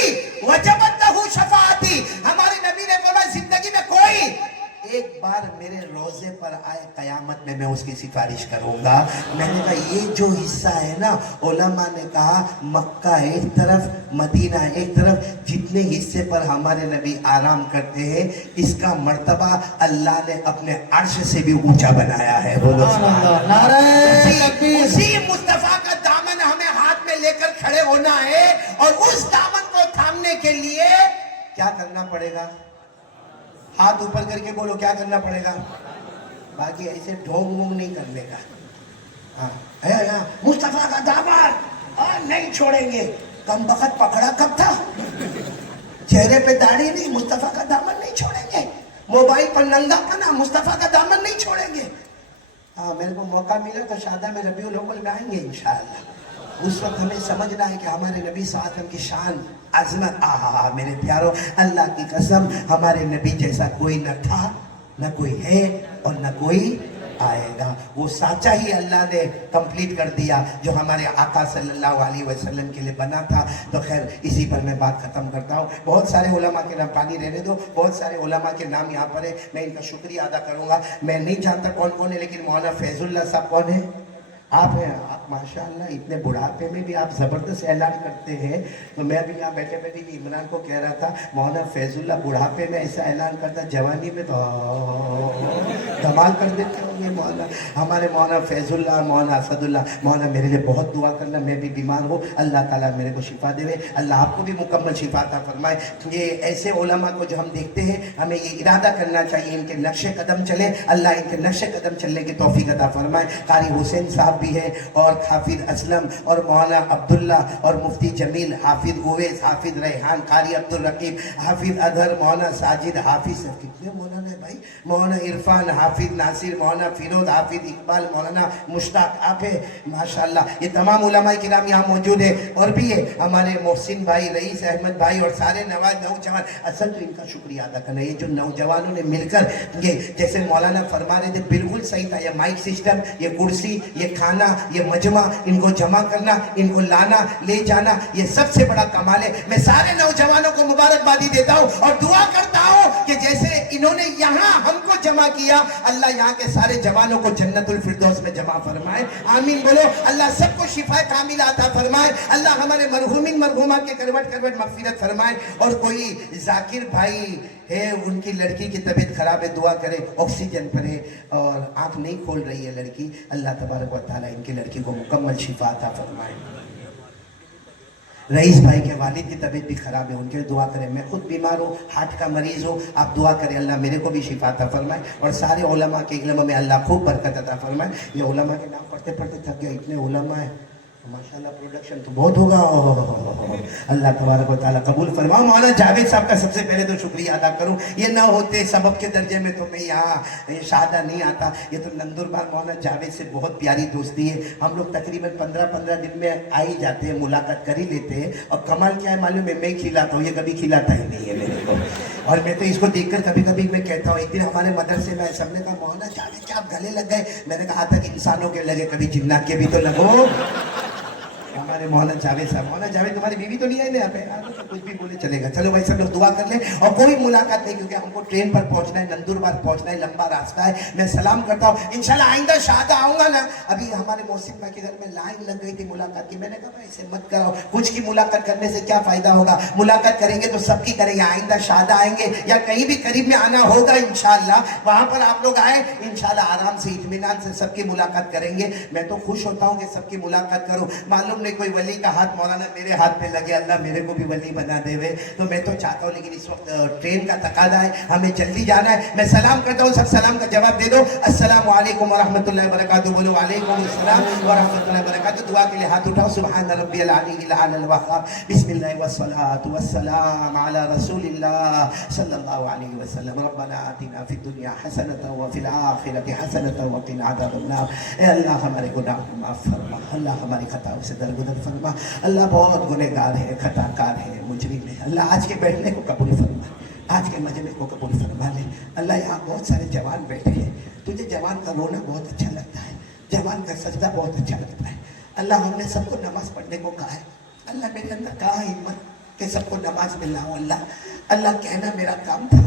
वजबत लहू शफाअती। हमारे नबी ने फरमाया जिंदगी में कोई एक बार मेरे रोजे पर आए कयामत में मैं उसकी सिफारिश करूंगा। मैंने कहा ये जो हिस्सा है ना, उलमा ने कहा मक्का एक तरफ मदीना एक तरफ, जितने हिस्से पर हमारे नबी आराम करते हैं इसका मर्तबा अल्लाह ने अपने अर्श से भी ऊंचा बनाया है। बोलो उसी मुस्तफा का दामन हमें हाथ में लेकर खड़े होना है, और उस दामन को थामने के लिए क्या करना पड़ेगा? हाथ ऊपर करके बोलो क्या करना पड़ेगा? बाकी ऐसे ढोंग वोंग नहीं करने का। हाँ मुस्तफा का दामन नहीं छोड़ेंगे। कम बखत पकड़ा कब था? चेहरे पे दाढ़ी नहीं, मुस्तफा का दामन नहीं छोड़ेंगे। मोबाइल पर नंगापना, मुस्तफा का दामन नहीं छोड़ेंगे। हाँ मेरे को मौका मिला तो शादा में रबीउल अव्वल में आएंगे इंशाअल्लाह। उस वक्त हमें समझना है कि हमारे नबी साहब की शान अजमत, मेरे प्यारों अल्लाह की कसम हमारे नबी जैसा कोई न था, न कोई है और न कोई आएगा। वो साचा ही अल्लाह ने कंप्लीट कर दिया जो हमारे आका सल्लल्लाहु अलैहि वसल्लम के लिए बना था। तो खैर इसी पर मैं बात खत्म करता हूँ। बहुत सारे उलमा के नाम, पानी रहने दो, बहुत सारे उलमा के नाम यहाँ पर है, मैं इनका शुक्रिया अदा करूँगा। मैं नहीं जानता कौन कौन है, लेकिन मौलाना फैजुल्लाह साहब कौन है? आप हैं। आप माशाअल्लाह इतने बुढ़ापे में भी आप ज़बरदस्त ऐलान करते हैं। तो मैं अभी यहाँ बैठे बैठे इमरान को कह रहा था मौलाना फैजुल्लाह बुढ़ापे में ऐसा ऐलान करता, जवानी में तो धमाल कर देते होंगे। مولانا ہمارے مولانا فیض اللہ مولانا اسد اللہ مولانا میرے لیے بہت دعا کرنا, میں بھی بیمار ہوں, اللہ تعالیٰ میرے کو شفا دے, اللہ آپ کو بھی مکمل شفا عطا فرمائے. یہ ایسے علماء کو جو ہم دیکھتے ہیں ہمیں یہ ارادہ کرنا چاہیے ان کے نقش قدم چلے, اللہ ان کے نقش قدم چلنے کی توفیق عطا فرمائے. قاری حسین صاحب بھی ہے اور حافظ اسلم اور مولانا عبداللہ اور مفتی جمیل, حافظ اویس, حافظ ریحان, قاری عبدالرقیب, حافظ اظہر, مولانا ساجد, حافظ کتنے مولانا ہے بھائی, مولانا عرفان, حافظ ناصر, مولانا فیروز, حافظ اقبال, مولانا مشتاق, آپ ہے ماشاءاللہ. یہ تمام علماء کرام یہاں موجود ہے. اور بھی ہے ہمارے محسن بھائی, رئیس احمد بھائی اور سارے نوجوان. اصل تو ان کا شکریہ ادا کرنا, یہ جو نوجوانوں نے مل کر یہ جیسے مولانا فرما رہے تھے بالکل صحیح تھا, یہ مائک سسٹم, یہ کرسی, یہ کھانا, یہ مجمع, ان کو جمع کرنا, ان کو لانا لے جانا, یہ سب سے بڑا کمال ہے. میں سارے نوجوانوں کو مبارکبادی دیتا ہوں اور دعا کرتا ہوں کہ جیسے انہوں نے یہاں ہم کو جمع کیا, اللہ یہاں کے سارے جوانوں کو جنت الفردوس میں جمع فرمائے. آمین بولو. اللہ سب کو شفا کاملہ عطا فرمائے. اللہ ہمارے مرحومین مرحومات کے کروٹ کروٹ مغفرت فرمائے. اور کوئی ذاکر بھائی ہے, ان کی لڑکی کی طبیعت خراب ہے, دعا کرے, آکسیجن پر ہے اور آنکھ نہیں کھول رہی ہے لڑکی, اللہ تبارک و تعالیٰ ان کی لڑکی کو مکمل شفا عطا فرمائے. رئیس بھائی کے والد کی طبیعت بھی خراب ہے, ان کے لیے دعا کریں. میں خود بیمار ہوں, ہارٹ کا مریض ہوں, آپ دعا کریں اللہ میرے کو بھی شفا عطا فرمائے. اور سارے علماء کے علم میں اللہ خوب برکت عطا فرمائے. یہ علماء کے نام پڑھتے پڑھتے تھک گیا, اتنے علماء ہیں ماشاءاللہ, پروڈکشن تو بہت ہوگا. اللہ تبارک و تعالیٰ قبول فرماؤ. مولانا جاوید صاحب کا سب سے پہلے تو شکریہ ادا کروں, یہ نہ ہوتے سبب کے درجے میں تو میں یہاں شہادہ نہیں آتا. یہ تو نندربار مولانا جاوید سے بہت پیاری دوستی ہے. ہم لوگ تقریباً 15 دن میں آ ہی جاتے ہیں, ملاقات کر ہی لیتے ہیں. اور کمال کیا ہے معلوم ہے, میں کھلاتا ہوں, یہ کبھی کھلاتا ہی نہیں ہے میرے کو. اور میں تو اس کو دیکھ کر کبھی کبھی میں کہتا ہوں, ایک دن ہمارے مدرسے میں سب نے کہا مولانا جاوید کیا آپ گلے لگ گئے, میں نے کہا تک انسانوں کے لگے کبھی جنات کے بھی تو لگو. ہمارے مولانا جاوید صاحب, مولانا جاوید تمہاری بیوی تو نہیں ہے نا یہاں پہ, کچھ بھی بولے چلے گا. چلو بھائی سب لوگ دعا کر لیں. اور کوئی ملاقات نہیں کیونکہ ہم کو ٹرین پر پہنچنا ہے, نندربار پہنچنا ہے, لمبا راستہ ہے. میں سلام کرتا ہوں, انشاءاللہ آئندہ شہادہ آؤں گا نا. ابھی ہمارے محسن بھائی کے گھر میں لائن لگ گئی تھی ملاقات کی, میں نے کہا بھائی اسے مت کراؤ, کچھ کی ملاقات کرنے سے کیا فائدہ ہوگا, ملاقات کریں گے تو سب کی کریں گے. آئندہ شہادہ آئیں گے یا کہیں بھی قریب میں آنا ہوگا انشاءاللہ, وہاں پر آپ لوگ آئیں انشاءاللہ, آرام سے اطمینان سے سب کی ملاقات کریں گے. میں تو خوش ہوتا ہوں کہ سب کی ملاقات کروں. معلوم نہیں کوئی ولی کا ہاتھ مولانا میرے ہاتھ پہ لگے, اللہ میرے کو بھی ولی بنا دے وے, تو میں تو چاہتا ہوں. لیکن اس وقت ٹرین کا تقاضا ہے, ہمیں جلدی جانا ہے. میں سلام کرتا ہوں, سب سلام کا جواب دے دو. السلام علیکم ورحمۃ اللہ وبرکاتہ. بولو وعلیکم السلام ورحمۃ اللہ وبرکاتہ. دعا کے لیے ہاتھ اٹھاؤ. سبحان ربی العلی الاعلی الوہاب, بسم اللہ والصلاۃ والسلام علی رسول اللہ صلی اللہ علیہ وسلم. ربنا آتنا فی الدنیا حسنۃ وفی الآخرۃ حسنۃ وقنا عذاب النار. اے اللہ ہمارے گناہوں کو معاف فرما, اللہ ہماری خطاؤں سے درگزر فرما. اللہ بہت گنہگار ہے, خطا کار ہے, مجرم ہے. اللہ آج کے بیٹھنے کو قبول فرما, آج کے مجمع کو قبول فرما لے. اللہ یہاں بہت سارے جوان بیٹھے ہیں, تجھے جوان کا رونا بہت اچھا لگتا ہے, جوان کا سجدہ بہت اچھا لگتا ہے. اللہ ہم نے سب کو نماز پڑھنے کو کہا ہے, اللہ میرے اندر کہا ہمت کہ سب کو نماز میں لاؤں. اللہ کہنا میرا کام تھا,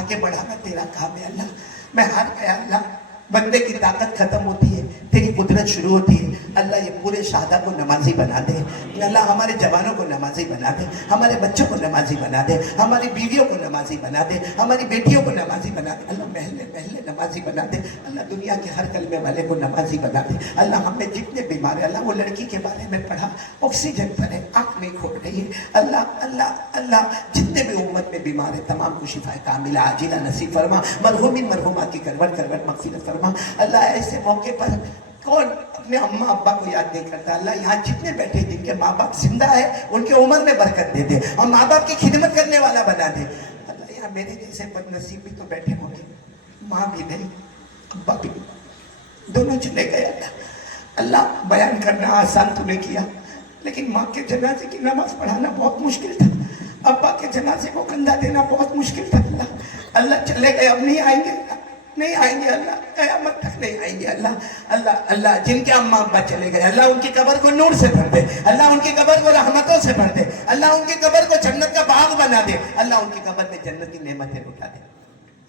آگے بڑھانا تیرا کام ہے. اللہ میں ہار گیا. اللہ بندے کی طاقت ختم ہوتی ہے, تیری قدرت شروع ہوتی ہے. اللہ یہ پورے شہداء کو نمازی بنا دے. اللہ ہمارے جوانوں کو نمازی بنا دے, ہمارے بچوں کو نمازی بنا دے, ہماری بیویوں کو نمازی بنا دے, ہماری بیٹیوں کو نمازی بنا دے. اللہ محلے محلے نمازی بنا دے. اللہ دنیا کے ہر کلمے والے کو نمازی بنا دے. اللہ ہم نے جتنے بیمار ہیں, اللہ وہ لڑکی کے بارے میں پڑھا, آکسیجن پر ہے, آنکھ نہیں کھول رہی ہے. اللہ جتنے بھی امت میں بیمار ہیں تمام کو شفا کاملہ عاجلہ نصیب فرما. مرحومین مرحومات کی کروٹ کروٹ مغفرت فرما. اللہ ایسے موقع پر کون اپنے اماں ابا کو یاد نہیں کرتا. اللہ یہاں جتنے بیٹھے جن کے ماں باپ زندہ ہے ان کے عمر میں برکت دے دے اور ماں باپ کی خدمت کرنے والا بنا دے. اللہ یہاں میرے جیسے بد نصیب بھی تو بیٹھے ہوں گے, ماں بھی نہیں ابا بھی دونوں چلے گئے. اللہ بیان کرنا آسان تو نے کیا, لیکن ماں کے جنازے کی نماز پڑھانا بہت مشکل تھا, ابا کے جنازے کو کندھا دینا بہت مشکل تھا. اللہ چلے گئے, اب نہیں آئیں گے, نہیں آئیں گے. اللہ قیامت تک نہیں آئیں گے. اللہ جن کے اماں ابا چلے گئے, اللہ ان کی قبر کو نور سے بھر دے, اللہ ان کی قبر کو رحمتوں سے بھر دے, اللہ ان کی قبر کو جنت کا باغ بنا دے, اللہ ان کی قبر میں جنت کی نعمتیں اٹھا دے.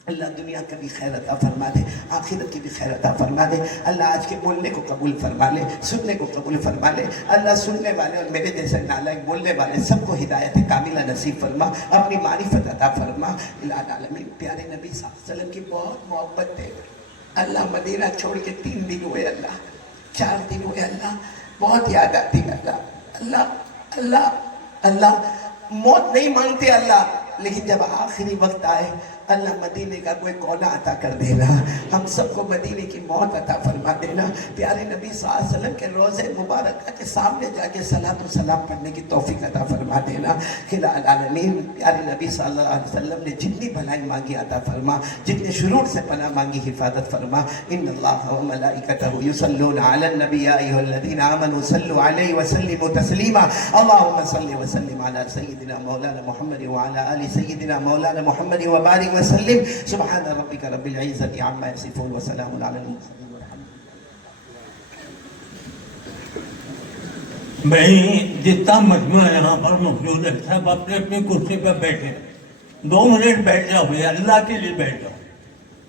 اللہ دنیا کا بھی خیر عطا فرما دے, آخرت کی بھی خیر عطا فرما دے. اللہ آج کے بولنے کو قبول فرما لے, سننے کو قبول فرما لے. اللہ سننے والے اور میرے جیسے نالائق بولنے والے سب کو ہدایت کاملہ نصیب فرما, اپنی معرفت عطا فرما. الہ العالمین پیارے نبی صلی اللہ علیہ وسلم کی بہت محبت دے, اللہ مدینہ چھوڑ کے 3 دن ہوئے اللہ، 4 دن ہوئے اللہ، بہت یاد آتی ہے اللہ، اللہ اللہ اللہ، موت نہیں مانگتے اللہ، لیکن جب آخری وقت آئے اللہ مدینے کا کوئی کونا عطا کر دینا، ہم سب کو مدینے کی موت عطا فرما دینا، پیارے نبی صلی اللہ علیہ وسلم کے روضے مبارکہ کے سامنے جا کے صلاۃ و سلام پڑھنے کی توفیق عطا فرما دینا۔ الہ العالمین، پیارے نبی صلی اللہ علیہ وسلم نے جتنی بھلائی مانگی عطا فرما، جتنے شرور سے پناہ مانگی حفاظت فرما۔ ان اللہ و ملائکتہ یصلون علی النبی یا ایھا الذین آمنوا صلوا علیہ وسلموا تسلیما۔ اللہم صل وسلم علی سیدنا مولانا محمد وعلی آل سیدنا مولانا محمد وبارک وسلم۔ سبحان ربک رب العزت عما یصفون وسلام علی المرسلین۔ بھائی جتنا مجموعہ یہاں پر موجود ہے سب اپنے اپنی کرسی پہ بیٹھے، 2 منٹ بیٹھ جاؤ بھائی، اللہ کے لیے بیٹھ جاؤ۔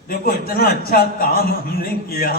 دیکھو اتنا اچھا کام ہم نے کیا،